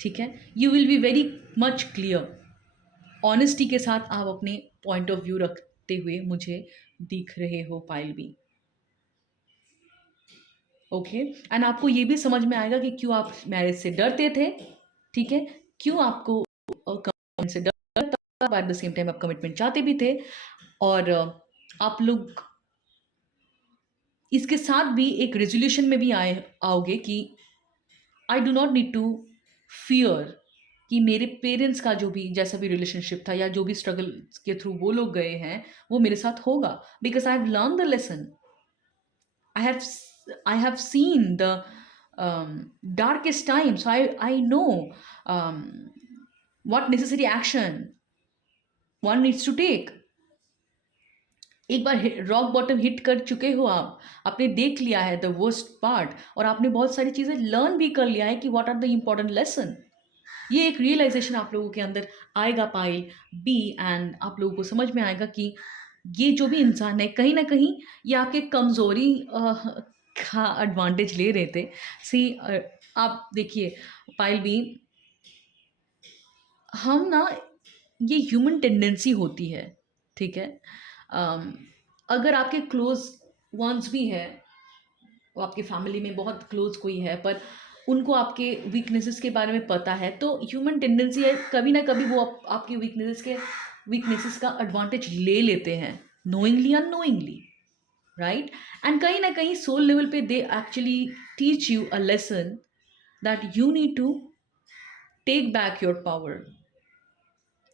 ठीक है, you will be very much clear, honesty के साथ आप अपने पॉइंट ऑफ व्यू रखते हुए मुझे दिख रहे हो पायल भी। ओके, एंड आपको ये भी समझ में आएगा कि क्यों आप मैरिज से डरते थे। ठीक है, क्यों आपको कमिटमेंट से डर था, एट द सेम टाइम आप कमिटमेंट चाहते भी थे, और आप लोग इसके साथ भी एक रेजोल्यूशन में भी आओगे कि I do not need to fear कि मेरे पेरेंट्स का जो भी जैसा भी रिलेशनशिप था या जो भी स्ट्रगल के थ्रू वो लोग गए हैं वो मेरे साथ होगा, because I have learn the lesson, I have I have seen the darkest times. So I know um, what necessary action one needs to take. एक बार रॉक बॉटम हिट कर चुके हो आप, आपने देख लिया है द वर्स्ट पार्ट, और आपने बहुत सारी चीज़ें लर्न भी कर लिया है कि what are the important lesson. ये एक रियलाइजेशन आप लोगों के अंदर आएगा पाइल बी, एंड आप लोगों को समझ में आएगा कि ये जो भी इंसान है कहीं ना कहीं ये आपके कमज़ोरी का एडवांटेज ले रहे थे। सी आप देखिए पाइल भी, हम ना, ये ह्यूमन टेंडेंसी होती है। ठीक है, अगर आपके क्लोज वंस भी है, वो आपके फैमिली में बहुत क्लोज कोई है, पर उनको आपके वीकनेसेस के बारे में पता है, तो ह्यूमन टेंडेंसी है कभी ना कभी वो आपकी वीकनेसेस का एडवांटेज ले लेते हैं, नोइंगली अननोइंगली, राइट। एंड कहीं ना कहीं सोल लेवल पे they actually teach you a lesson that you need to take back your power.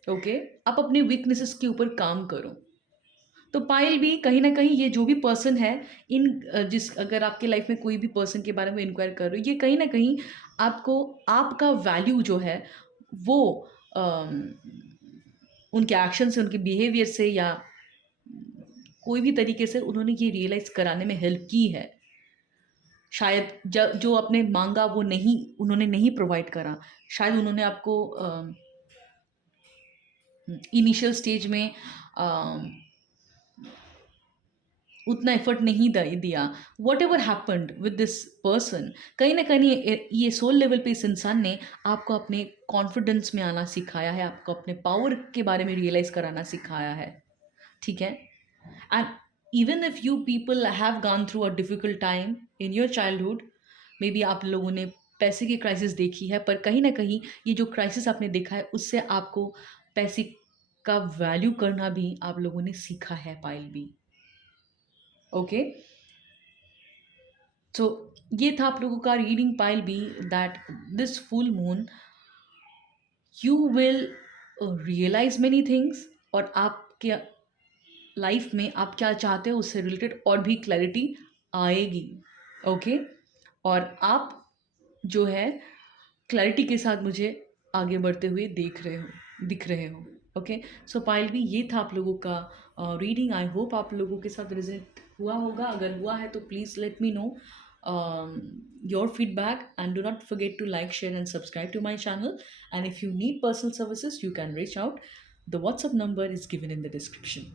Okay, आप अपने वीकनेसेस के ऊपर काम करो। तो पायल भी कहीं न कहीं ये जो भी पर्सन है, जिस अगर आपके लाइफ में कोई भी पर्सन के बारे में इंक्वायर कर रहे हो, ये कहीं न कहीं आपको आपका वैल्यू जो है वो अम, उनके एक्शन से, उनके बिहेवियर से या कोई भी तरीके से उन्होंने ये रियलाइज़ कराने में हेल्प की है। शायद जो आपने माँगा वो नहीं उन्होंने नहीं प्रोवाइड करा। शायद उन्होंने आपको इनिशियल स्टेज में अ, उतना एफर्ट नहीं दिया। What ever happened with this person, कहीं ना कहीं ये सोल लेवल पे इस इंसान ने आपको अपने कॉन्फिडेंस में आना सिखाया है, आपको अपने पावर के बारे में रियलाइज कराना सिखाया है। ठीक है। And even if you people have gone through a difficult time in your childhood, may be आप लोगों ने पैसे की क्राइसिस देखी है, पर कहीं ना कहीं ये जो क्राइसिस आपने देखा है उससे आपको पैसे का वैल्यू करना भी आप लोगों ने सीखा है, पायल भी। ओके, तो ये था आप लोगों का reading pile B, that this full moon you will realise many things, और आपके लाइफ में आप क्या चाहते हो उससे रिलेटेड और भी क्लैरिटी आएगी। ओके, और आप जो है क्लैरिटी के साथ मुझे आगे बढ़ते हुए दिख रहे हो। ओके, सो पायल भी ये था आप लोगों का रीडिंग। आई होप आप लोगों के साथ रिजल्ट हुआ होगा। अगर हुआ है तो please let me know your feedback, and do not forget to like, share and subscribe to my channel. And if you need personal services, you can reach out. The WhatsApp number is given in the description.